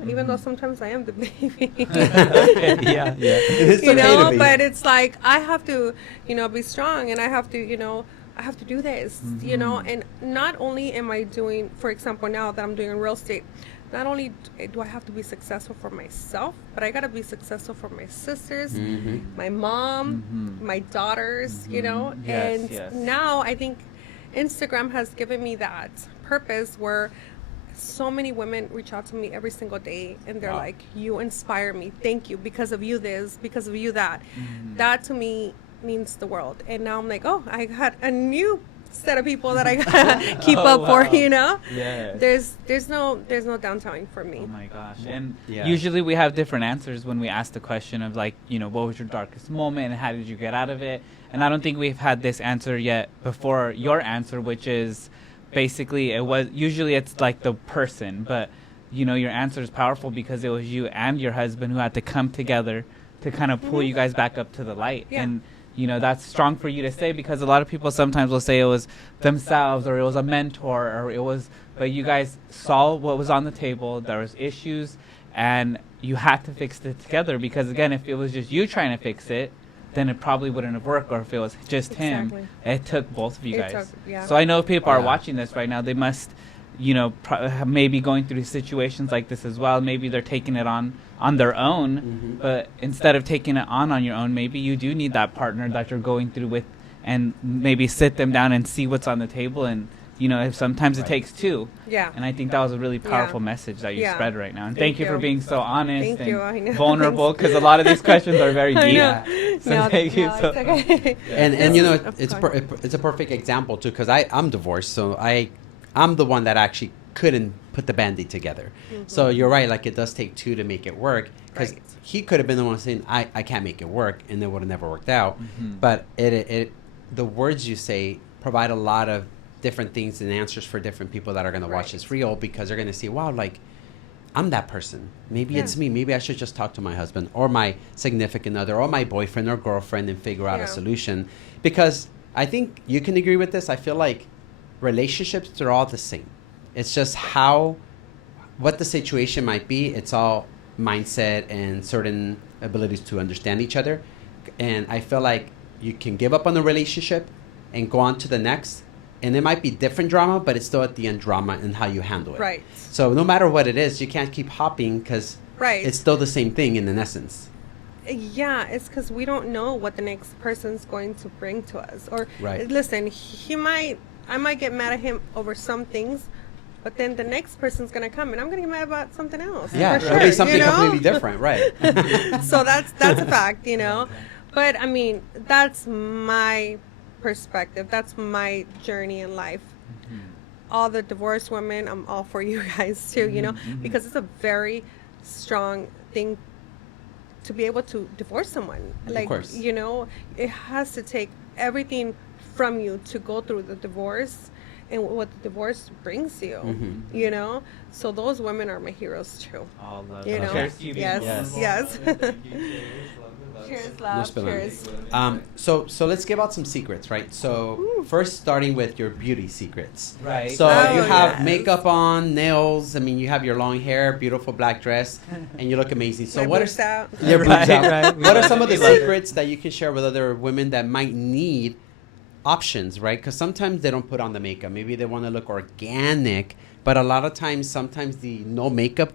even though sometimes I am the baby. Yeah. It's okay to be. But it's like I have to, be strong, and I have to, I have to do this, and not only am I doing, for example, now that I'm doing real estate, not only do I have to be successful for myself, but I got to be successful for my sisters, my mom, my daughters, Now I think Instagram has given me that purpose where so many women reach out to me every single day, and they're like, you inspire me. Thank you. Because of you this, because of you that. That to me means the world. And now I'm like, oh, I got a new set of people that I gotta keep up for, Yeah. There's no downtowning for me. Oh my gosh. And usually we have different answers when we ask the question of like, what was your darkest moment and how did you get out of it? And I don't think we've had this answer yet before your answer, which is basically it's like the person, but your answer is powerful because it was you and your husband who had to come together to kind of pull you guys back up to the light. And that's strong for you to say, because a lot of people sometimes will say it was themselves or it was a mentor but you guys saw what was on the table. There was issues and you had to fix it together, because again, if it was just you trying to fix it, then it probably wouldn't have worked. Or if it was just him, it took both of you guys. So I know if people are watching this right now, they must, maybe going through situations like this as well. Maybe they're taking it on their own, but instead of taking it on your own, maybe you do need that partner that you're going through with, and maybe sit them down and see what's on the table. And if sometimes it takes two. And I think that was a really powerful message that you spread right now. And thank you for being so honest and vulnerable, because a lot of these questions are very deep. So thank you. It's okay. And it's a perfect example too, because I'm divorced, so I'm the one that actually couldn't put the Band-Aid together. So you're right, like it does take two to make it work, because he could have been the one saying, I can't make it work, and it would have never worked out. But the words you say provide a lot of different things and answers for different people that are going to watch this reel, because they're going to see, wow, like I'm that person. Maybe it's me. Maybe I should just talk to my husband or my significant other or my boyfriend or girlfriend and figure out a solution. Because I think you can agree with this. I feel like relationships, they're all the same. It's just what the situation might be. It's all mindset and certain abilities to understand each other. And I feel like you can give up on the relationship and go on to the next. And it might be different drama, but it's still at the end drama and how you handle it. Right. So no matter what it is, you can't keep hopping, because it's still the same thing in essence. Yeah, it's because we don't know what the next person's going to bring to us. Or listen, I might get mad at him over some things, but then the next person's going to come and I'm going to get mad about something else. Yeah, for it'll sure, be something completely different, right? So that's a fact, But I mean, that's my perspective. That's my journey in life. All the divorced women, I'm all for you guys too, because it's a very strong thing to be able to divorce someone. Like, of course. It has to take everything from you to go through the divorce and what the divorce brings you, So those women are my heroes too. All love. Cheers to you. Yes. Cheers, love. Cheers. So let's give out some secrets, right? So first, starting with your beauty secrets. Right. So you have makeup on, nails. I mean, you have your long hair, beautiful black dress, and you look amazing. So what are your boobs out? Right. What are some of the secrets that you can share with other women that might need options, right? Because sometimes they don't put on the makeup. Maybe they want to look organic, but a lot of times, sometimes the no makeup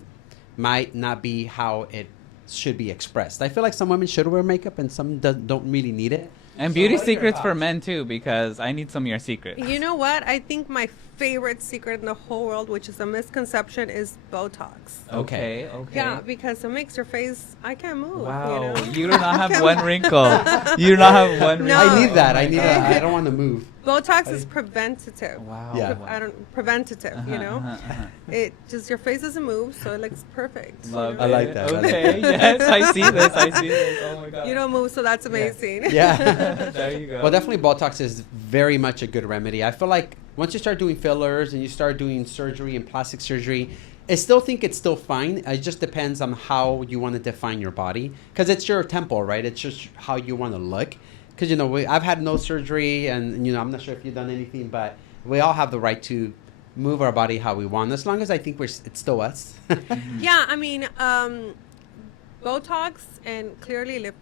might not be how it should be expressed. I feel like some women should wear makeup and some don't really need it. And beauty secrets for men too, because I need some of your secrets. You know what? I think my favorite secret in the whole world, which is a misconception, is Botox. Okay. Yeah, because it makes your face. I can't move. Wow. You know? You do not have one wrinkle. You do not have one wrinkle. No. I need that. Oh I my need God. that. I don't want to move. Botox is preventative. Wow. Yeah. Preventative. You know, it just your face doesn't move, so it looks perfect. Love you know? I like that. Okay. Yes, I see this. I see this. Oh my God. You don't move, so that's amazing. Yeah. There you go. Well, definitely Botox is very much a good remedy. I feel like once you start doing fillers and you start doing surgery and plastic surgery, I still think it's still fine. It just depends on how you want to define your body, because it's your temple, right? It's just how you want to look. Because, you know, I've had no surgery, and, you know, I'm not sure if you've done anything, but we all have the right to move our body how we want, as long as I think it's still us. Yeah, I mean, Botox and clearly lip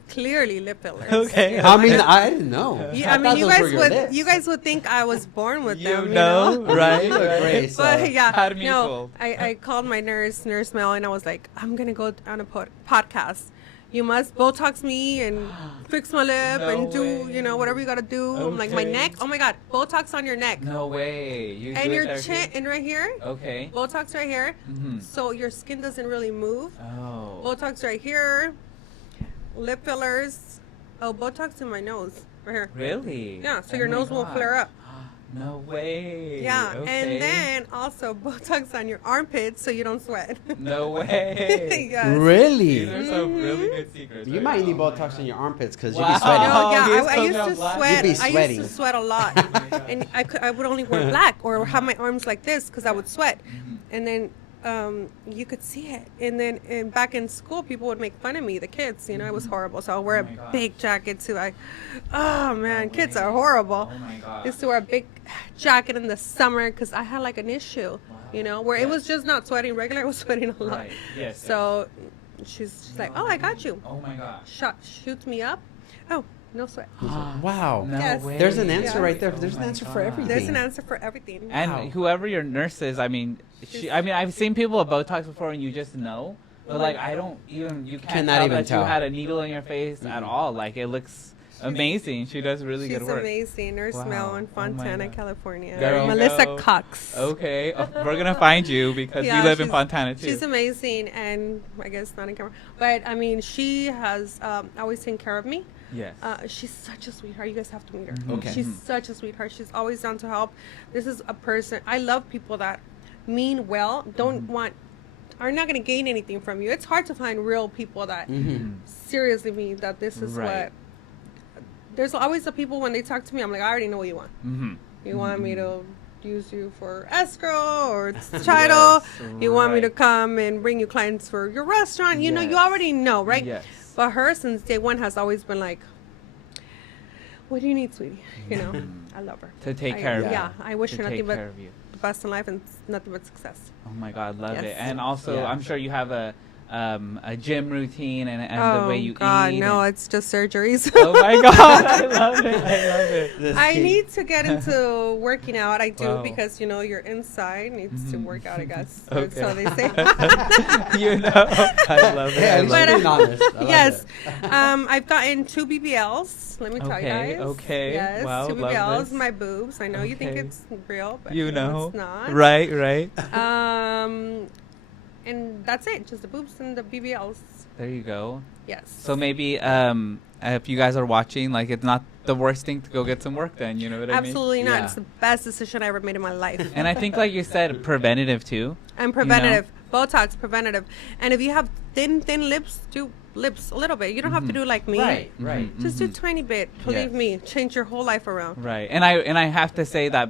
fillers. Okay. I mean, I didn't know. Yeah, I thought mean, those were you guys would think I was born with them. You know, right? You look great, so. But yeah, Had me no, fooled. I called my nurse Mel, and I was like, I'm gonna go on a podcast. You must Botox me and fix my lip No and do, way. you know, whatever you gotta do. I'm like, my Okay. neck. Oh my God, Botox on your neck No way. You and do your it there chin too? and right here. Okay. Botox right here, Mhm. so your skin doesn't really move. Oh. Botox right here, lip fillers. Oh, Botox in my nose right here. Really? Yeah, so Oh your my nose won't God. flare up. No way. Yeah, Okay. and then also Botox on your armpits so you don't sweat. No way. Yes. These Really? are some really good secrets. You right might now. need Botox in your armpits because Wow. you be sweating. No, yeah, He's I coming used out to black. sweat. You'd be I used sweating. to sweat a lot, and I would only wear black or have my arms like this because I would sweat, and then you could see it. And then back in school, people would make fun of me, the kids. You know, it was horrible. So I'll wear Oh my a God. big jacket too. Oh man, kids are horrible. Oh my God. Used to wear a big jacket in the summer because I had like an issue, you know, where it was just not sweating regular. I was sweating a lot. Right. Yes. So she's like, oh, I got you. Oh my gosh. Shoots me up. Oh, no sweat. Wow. No Yes. way. There's an answer Yes. right there. Oh There's an my answer for God. everything. There's an answer for everything. And Wow. whoever your nurse is, I mean, I've seen people with Botox before, and you just know. But like, I don't even. You can't Cannot tell even that tell. you had a needle in your face at all. Like, it looks amazing. She does really She's good work. amazing. Nurse Wow. Mel in Oh my Fontana, God. California. There you Melissa go. Cox. Okay, we're gonna find you because Yeah, we live in she's- Fontana too. She's amazing, and I guess not in camera. But I mean, she has always taken care of me. Yes. She's such a sweetheart. You guys have to meet her. Mhm. Okay. She's such a sweetheart. She's always down to help. This is a person. I love people that mean well, don't want, are not going to gain anything from you. It's hard to find real people that seriously mean that this is Right. what. There's always the people when they talk to me, I'm like, I already know what you want. Mm-hmm. You want me to use you for escrow or title. You want me to right. come and bring you clients for your restaurant. You know, you Yes. already know, right? Yes. But her, since day one, has always been like, what do you need, sweetie? You know, I love her. To take I- care of you. Yeah, I wish To her take nothing but care of you. the best in life and nothing but success. Oh my God, love Yes. it. And also, Yeah. I'm sure you have a gym routine and oh, the way you God, eat. no, and- it's just surgeries. oh my God, I love it. I love it. This I kid. need to get into working out. I do Wow. because, you know, your inside needs to work out, I guess. Okay. So they say. You know, I love it. Hey, I at least love you're it. being honest. I love Yes. it. I've gotten 2 BBLs. Let me tell you Okay, guys. okay. Yes, Wow, 2 love BBLs. this. My boobs. I know you think Okay. it's real, but You know, it's not. right, right. And that's it. Just the boobs and the BBLs. There you go. Yes. So maybe if you guys are watching, like, it's not the worst thing to go get some work done. You know what I mean? Absolutely not. Yeah. It's the best decision I ever made in my life. And I think, like you said, preventative too. And preventative. Botox, preventative. And if you have thin lips, do lips a little bit. You don't have to do like me. Right, right. Just do tiny bit. Believe Yes. me. Change your whole life around. Right. And I have to say that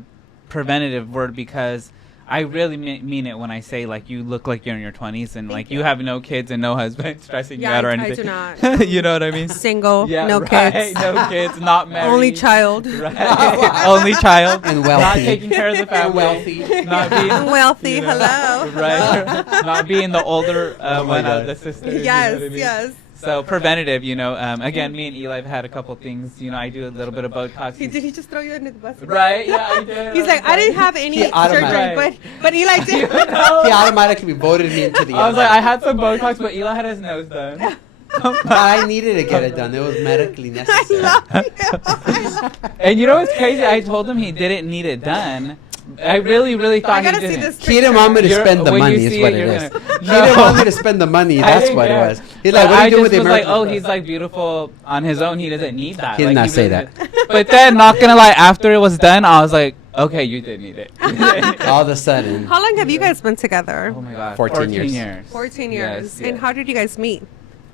preventative word because I really mean it when I say, like, you look like you're in your 20s and, like, you have no kids and no husband stressing you Yeah, out or I anything. do not. You know what I mean? Single, Yeah, no right. kids. No kids, not married. Only child. Right. Only child. And Not wealthy. taking care of the family. Wealthy. Not being Wealthy. you know, Hello. Right. Not being the older Oh my one out of God. the sisters. you know Yes, what I mean? yes. So preventative, you know, again, me and Eli have had a couple things. You know, I do a little bit of Botox. Did he just throw you under the bus? Right? Yeah, I did. He's like, I didn't have any He automatic- surgery, but Eli did. He automatically voted me into the I was like, I had some Botox, but Eli had his nose done. But I needed to get it done. It was medically necessary. I love you. And you know what's crazy? I told him he didn't need it done, I really thought I gotta he see didn't. this He didn't want me to You're- spend the when you money, see is what it, it you're is. gonna- He didn't want me to spend the money. I That's didn't what it care. was. He's like, what are I you doing with just the was like, American? oh, he's like beautiful on his own. He doesn't need that. He did Like, not say really that. didn't. But then, not gonna lie, after it was done, I was like, okay, you did need it. All of a sudden. How long have you guys been together? Oh my god, 14 years. 14 years. Yes, And yes. how did you guys meet?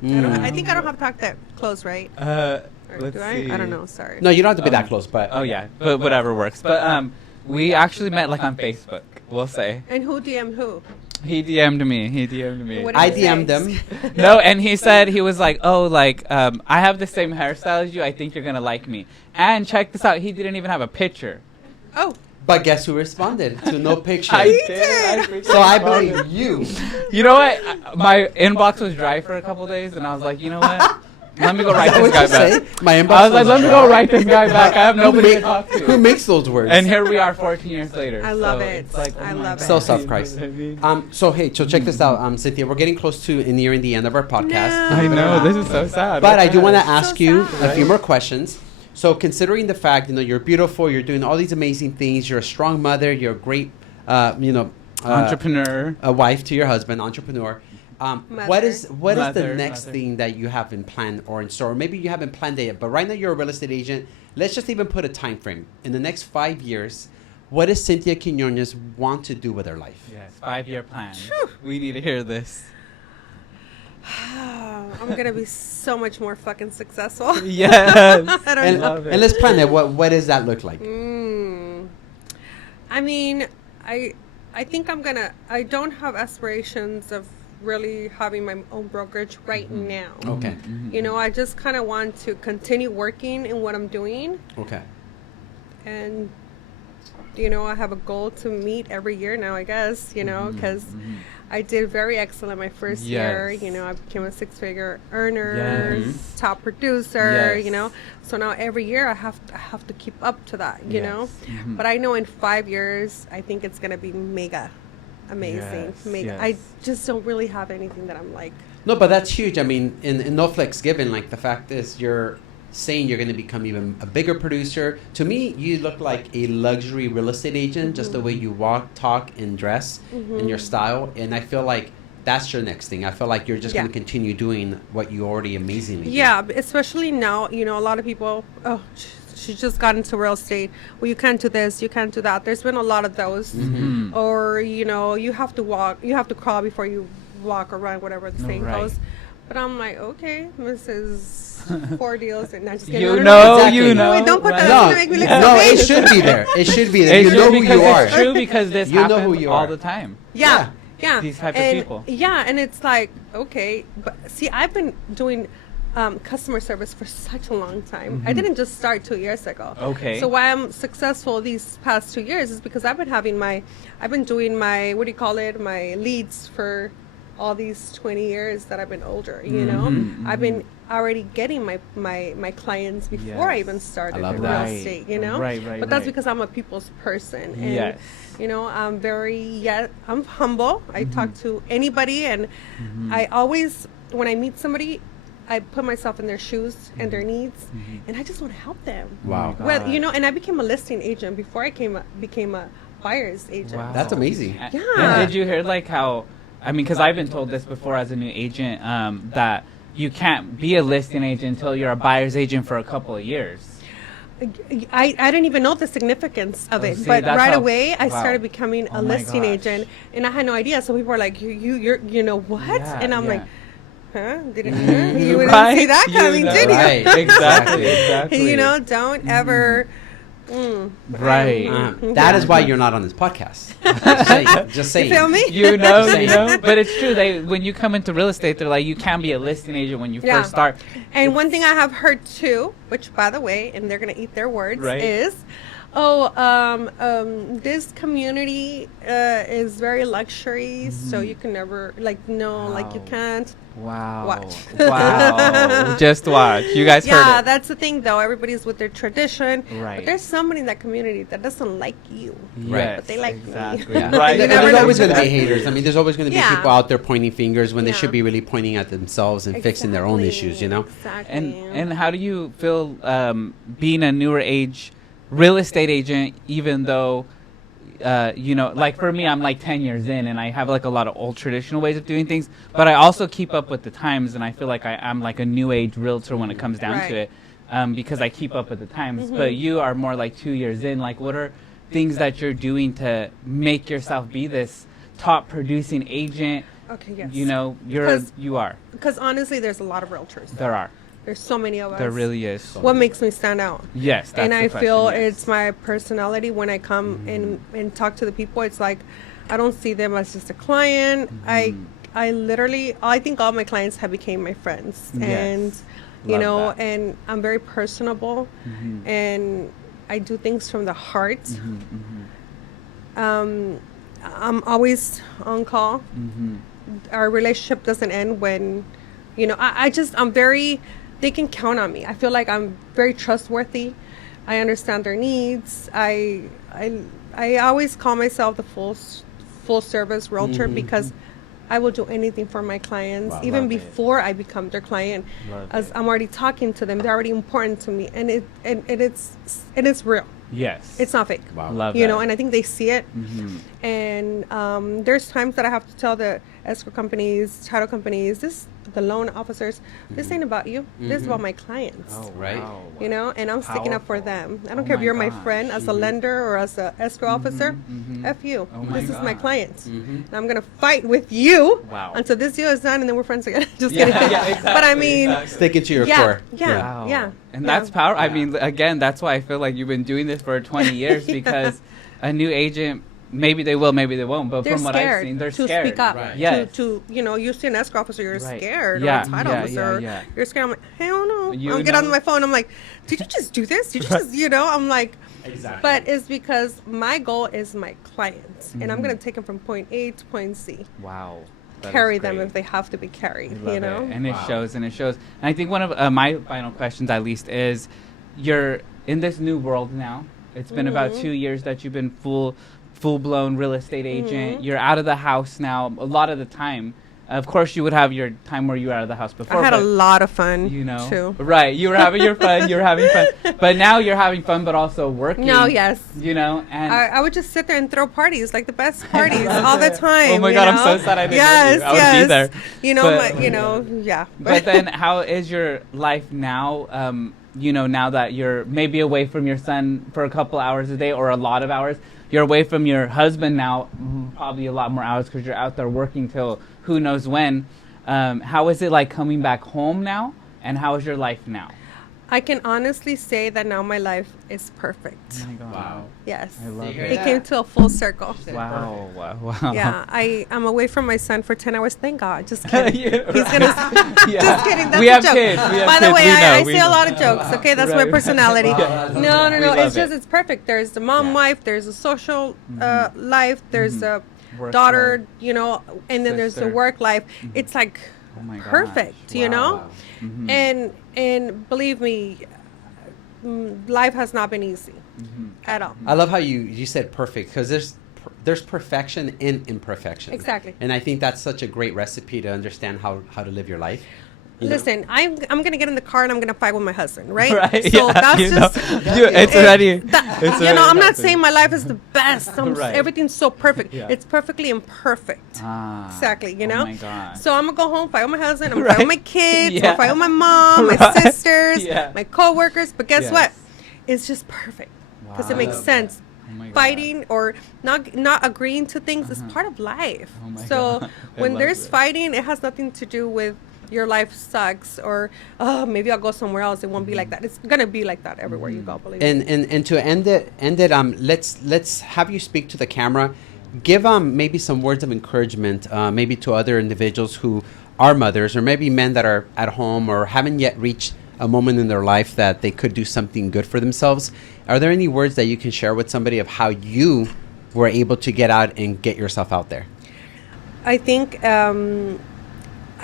Mm. I think I don't have to talk that close, right? Or Let's do I? see. I don't know. Sorry. No, you don't have to be that close, but Oh yeah, but whatever works. But we actually met like on Facebook. We'll say And who DM'd who? he DM'd me. He DM'd me. What I did he say? DM'd them. No, and he said he was like, oh, like I have the same hairstyle as you. I think you're gonna like me. And check this out. He didn't even have a picture. Oh, But guess who responded to no picture? I He did. did. freaking So I responded. believe you. You know what? My inbox was dry for a couple days, and I was like, you know what? Let me go write Is that this what guy you back. say? My inbox I was like, was let me dry. go write this guy back. I have nobody to talk Who to. makes those words? And here we are 14 years later. I love So it. it's like, oh I my love God. it. So self-Christ. So hey, so check this out, Cinthia. We're getting close to nearing the end of our podcast. No. I know, this is so sad. But I do want to So ask you sad. a few more questions. So considering the fact, you're beautiful, you're doing all these amazing things, you're a strong mother, you're a great, Entrepreneur. a wife to your husband, entrepreneur. What is the Mother, next mother. thing that you have in plan or in store? Or maybe you haven't planned it yet, but right now you're a real estate agent. Let's just even put a time frame. In the next 5 years, what does Cinthia Quinonez want to do with her life? Yes, 5-year plan. We need to hear this. I'm gonna be so much more fucking successful. Yes. I don't And, know. Love it. and let's plan it. What does that look like? I mean, I think I don't have aspirations of really having my own brokerage right now. Okay. I just kind of want to continue working in what I'm doing, Okay. and I have a goal to meet every year now, I guess, because I did very excellent my first year. Yes. I became a 6-figure earner, Yes. top producer, Yes. So now every year I have to keep up to that, Yes. But I know in 5 years, I think it's going to be mega amazing. Yes, Mega. yes. I just don't really have anything that I'm like, No, but that's huge. I mean, in no flex given, like the fact is you're saying you're going to become even a bigger producer. To me, you look like a luxury real estate agent, just the way you walk, talk, and dress, and your style. And I feel like that's your next thing. I feel like you're just Yeah. going to continue doing what you already amazingly do. yeah, especially now, a lot of people, oh, she just got into real estate. Well, you can't do this, you can't do that. There's been a lot of those. Or, you have to walk, you have to crawl before you walk or run, whatever the saying Right. goes. But I'm like, okay, Mrs. 4 deals. And I just get You no, know, Exactly. you No, know. wait, don't put right? that. No, That's gonna make me look so no, big. it should be there. It should be there. It's You true know who because you are. It's true because this You know happens who you all are. the time. Yeah. Yeah. These types of And- people. Yeah, and it's like, okay, but see, I've been doing customer service for such a long time. I didn't just start 2 years ago. Okay. So why I'm successful these past 2 years is because I've been doing my, what do you call it, my leads for all these 20 years that I've been older, I've been already getting my clients before I Yes. even started I love in that. real Right. estate, Right, But that's right. because I'm a people's person. And, Yes. I'm humble. I talk to anybody, and I always, when I meet somebody, I put myself in their shoes and their needs, and I just want to help them. Wow. Oh my Well, God. and I became a listing agent before I became a buyer's agent. Wow. That's amazing. And- Yeah. And did you hear like how? I mean, because I've been told this before as a new agent, that you can't be a listing agent until you're a buyer's agent for a couple of years. I didn't even know the significance of Oh, it, see, but that's right how- away I wow. started becoming Oh a my listing gosh. agent, and I had no idea. So people were like, you know what? Yeah, And I'm yeah. like, huh? You didn't Right? see that You coming, know. did you? Right. Exactly. Exactly. Don't ever. Right. That is why you're not on this podcast. Just saying. You feel me? You know, Saying. but it's true. When you come into real estate, they're like, you can't be a listing agent when you Yeah. first start. And one thing I have heard too, which by the way, and they're gonna eat their words, Right. is, this community is very luxury, so you can never like you Wow. can't. Wow. Watch. Wow. Just watch. You guys Yeah, heard it. that's the thing though. Everybody's with their tradition, Right. but there's somebody in that community that doesn't like you. Right. But they like me. exactly. Yeah. Right. You There's never know. always going to be haters. I mean, there's always going to be Yeah. people out there pointing fingers when they Yeah. should be really pointing at themselves and fixing their own issues, Exactly. And how do you feel being a newer age real estate agent, even though you know, like for me, I'm like 10 years in, and I have like a lot of old traditional ways of doing things, but I also keep up with the times, and I feel like I'm like a new age realtor when it comes down Right. to it, because I keep up with the times. But you are more like 2 years in. Like, what are things that you're doing to make yourself be this top producing agent? Okay, yes. You know, you are. Because honestly, there's a lot of realtors. There are. There's so many of us. There really is. What makes me stand out? Yes, that's And the I question, feel yes. it's my personality when I come and talk to the people. It's like I don't see them as just a client. I literally, I think all my clients have became my friends, Yes. and you Love know, that. and I'm very personable, and I do things from the heart. I'm always on call. Our relationship doesn't end when, you know, I'm very, they can count on me. I feel like I'm very trustworthy. I understand their needs. I always call myself the full service realtor because I will do anything for my clients, even Love it. before I become their client. Love As it. I'm already talking to them, they're already important to me, and it's real. Yes. It's not fake. Wow. Love You that. know, and I think they see it. And there's times that I have to tell the escrow companies, title companies, the loan officers, this ain't about you. This is about my clients. Oh, Right. wow. You know, and I'm sticking up for Powerful. them. I don't Oh care if my you're my gosh. friend as a lender or as a escrow officer. F you. Oh my This is my gosh. client. And I'm gonna fight with you Wow. until this deal is done, and then we're friends again. Just Yeah, kidding. yeah, exactly, But I mean, exactly. Sticking to your yeah, core. yeah, Wow. yeah. And yeah. that's power. I mean, again, that's why I feel like you've been doing this for 20 years because a new agent, maybe they will, maybe they won't. But They're from what I've scared seen, they're to scared. speak up. Right. Yes. To you know, you see an escrow officer, you're Right. scared, Yeah, or a title yeah, officer, yeah, yeah. you're scared. I'm like, hell no. You I'll get on know? my phone. I'm like, did you just do this? Did you just, you know? I'm like, Exactly. but it's because my goal is my clients, and I'm Mm-hmm. gonna take them from point A to point C. Wow. That Carry is them great. if they have to be carried. I love You know. it. And it Wow. shows, and it shows. And I think one of my final questions, at least, is you're in this new world now. It's been about 2 years that you've been full-blown real estate agent. You're out of the house now a lot of the time. Of course, you would have your time where you were out of the house before. I had a but, lot of fun. you know, too. right? You were having your fun. You were having fun, but now you're having fun, but also working. No, yes. You know, and I would just sit there and throw parties, like the best parties, all the time. Oh my you God, I'm know? so sad I didn't know yes, you. I would be yes. there. You know, But- yeah. But then, how is your life now? You know, now that you're maybe away from your son for a couple hours a day or a lot of hours, you're away from your husband now, probably a lot more hours because you're out there working till who knows when. How is it like coming back home now? And how is your life now? I can honestly say that now my life is perfect. Oh my God. Wow. Yes. I love hear it. It that? came to a full circle. Wow, wow, wow. Yeah, I'm away from my son for 10 hours. Thank God. Just kidding. Yeah, He's right. gonna. Yeah. Just kidding. That's We a have joke. kids. We have By the kids. way, We know. I We say know. a lot of jokes. Okay, that's my Right. personality. Yeah. No, We It's love just it. it's perfect. There's the mom Yeah. life. There's the social life. There's the Work daughter. life. You know, and then there's the Sister. work life. It's like Oh my gosh. perfect. You know, Wow. and believe me, life has not been easy at all. I love how you said perfect because there's perfection in imperfection. Exactly. And I think that's such a great recipe to understand how to live your life. You know? Listen, I'm gonna get in the car and I'm gonna fight with my husband, right? Right, So yeah, that's you know. just It's already. that, it's you know, I'm already not happened. saying my life is the best. Right. Everything's so perfect. Yeah. It's perfectly imperfect. Ah, Exactly, you oh know. my God. So I'm gonna go home, fight with my husband. I'm gonna Right. fight with my kids. I'm Yeah. gonna fight with my mom, my Right. sisters, Yeah. my coworkers. But guess Yes. what? It's just perfect because it makes Wow. sense. Oh my God. Fighting or not agreeing to things is part of life. Oh my So God. I when love there's it. fighting, it has nothing to do with your life sucks or oh maybe I'll go somewhere else. It won't be like that. It's gonna be like that everywhere you go. Believe me. And to end it let's have you speak to the camera. Give maybe some words of encouragement maybe to other individuals who are mothers or maybe men that are at home or haven't yet reached a moment in their life that they could do something good for themselves. Are there any words that you can share with somebody of how you were able to get out and get yourself out there? I think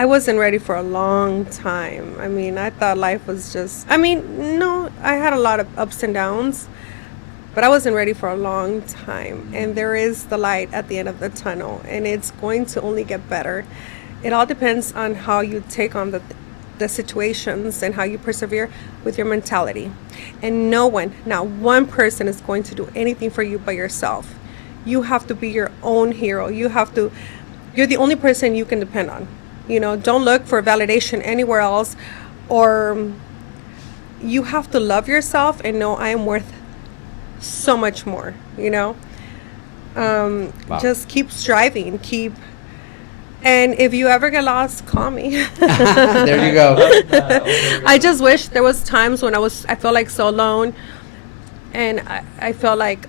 I wasn't ready for a long time. I mean, I thought life was just, no, I had a lot of ups and downs, but I wasn't ready for a long time. And there is the light at the end of the tunnel, and it's going to only get better. It all depends on how you take on the situations and how you persevere with your mentality. And no one, not one person is going to do anything for you but yourself. you have to be your own hero. You're the only person you can depend on. You know, don't look for validation anywhere else, or you have to love yourself and know I am worth so much more, you know. Wow. Just keep striving, and if you ever get lost, call me. There you go. I just wish there was times when I felt like so alone, and I felt like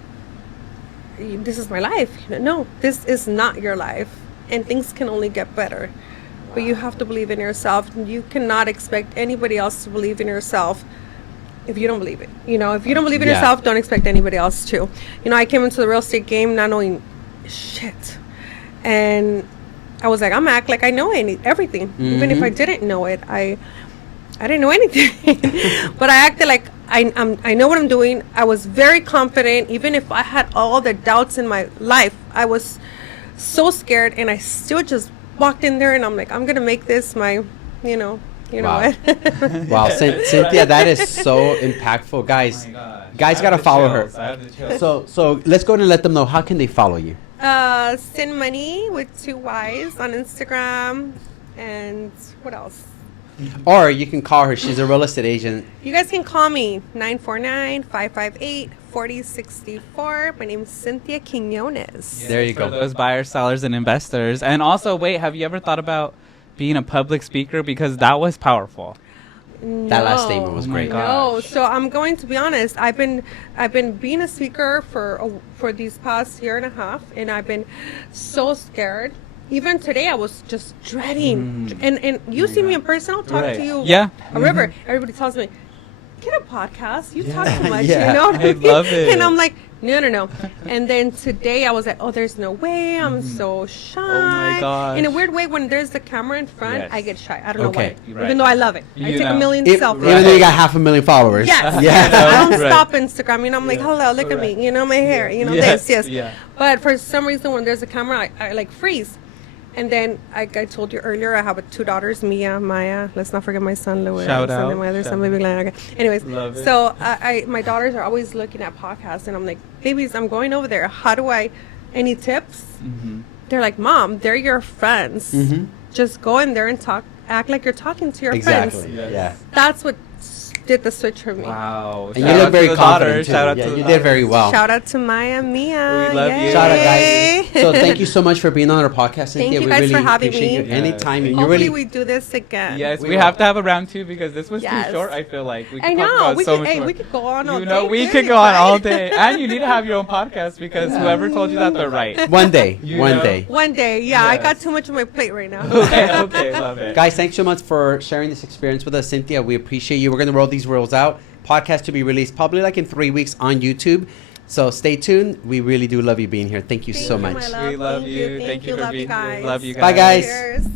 this is my life. No, this is not your life, and things can only get better. But you have to believe in yourself. You cannot expect anybody else to believe in yourself if you don't believe it. You know, if you don't believe in yourself, don't expect anybody else to. You know, I came into the real estate game not knowing shit, and I was like, I'm gonna act like I know everything, even if I didn't know it. I didn't know anything, but I acted like I know what I'm doing. I was very confident, even if I had all the doubts in my life. I was so scared, and I still just walked in there, and I'm like, I'm gonna make this my, you know Wow. what. Wow, Cinthia, that is so impactful, guys. Oh my gosh. Guys I gotta have the follow chills. her. I have the chills. So let's go ahead and let them know, how can they follow you? Sin Money with 2 Y's on Instagram, and what else? Or you can call her. She's a real estate agent. You guys can call me 949-558-4064. My name is Cinthia Quinonez. There you For go. those buyers, sellers, and investors. And also, wait, have you ever thought about being a public speaker? Because that was powerful. That last statement was Oh my great. God. No, so I'm going to be honest. I've been being a speaker for these past year and a half, and I've been so scared. Even today, I was just dreading. And you see me in person, I'll talk Right. to you. Yeah. A river. Everybody tells me, get a podcast. You talk too much, Yeah. you know what I love it. And I'm like, no. And then today I was like, oh, there's no way. I'm so shy. gosh. In a weird way, when there's the camera in front, Yes. I get shy. I don't Okay. know why. Right. Even though I love it. I You take know. a million Even selfies. though you got 500,000 followers. Yes. Yeah. I don't Right. stop Instagram. You know, I'm like, hello, look at me. You know, my hair. You know, Yes. this, yes. Yeah. But for some reason, when there's a camera, I like freeze. And then I told you earlier, I have 2 daughters, Mia, Maya. Let's not forget my son, Louis. Shout And out. then my other Shout son, out. baby Glenn. Okay. Anyways, Love it. so my daughters are always looking at podcasts, and I'm like, babies, I'm going over there. How do any tips? They're like, Mom, they're your friends. Just go in there and act like you're talking to your friends. Exactly. Yes. Yeah. That's what did the switch for me. Wow. And you look very confident too. Shout out Yeah, to the you daughters. did very well. Shout out to Maya, Mia. We love you. Shout out, Yay. guys. So thank you so much for being on our podcast, Cynthia. Thank you we guys really for having appreciate me. you anytime. And you Hopefully really we do this again. Yes, We we will. have to have a round 2 because this was Yes. too short. I feel like we I could talk know. about We so could, much more. we could go on all You day. know, we period, could go on all right? day, and you need to have your own podcast because whoever told you that, they're right. one day, You one know. day. One day, yeah. I got Yes. too much on my plate right now. Okay, love it. Guys, thanks so much for sharing this experience with us, Cynthia. We appreciate you. We're going to roll these reels out. Podcast to be released probably like in 3 weeks on YouTube. So stay tuned. We really do love you being here. Thank you so Thank you, much. my love. We love Thank you. Thank you for Love being here. guys. Love you Bye, guys. Cheers.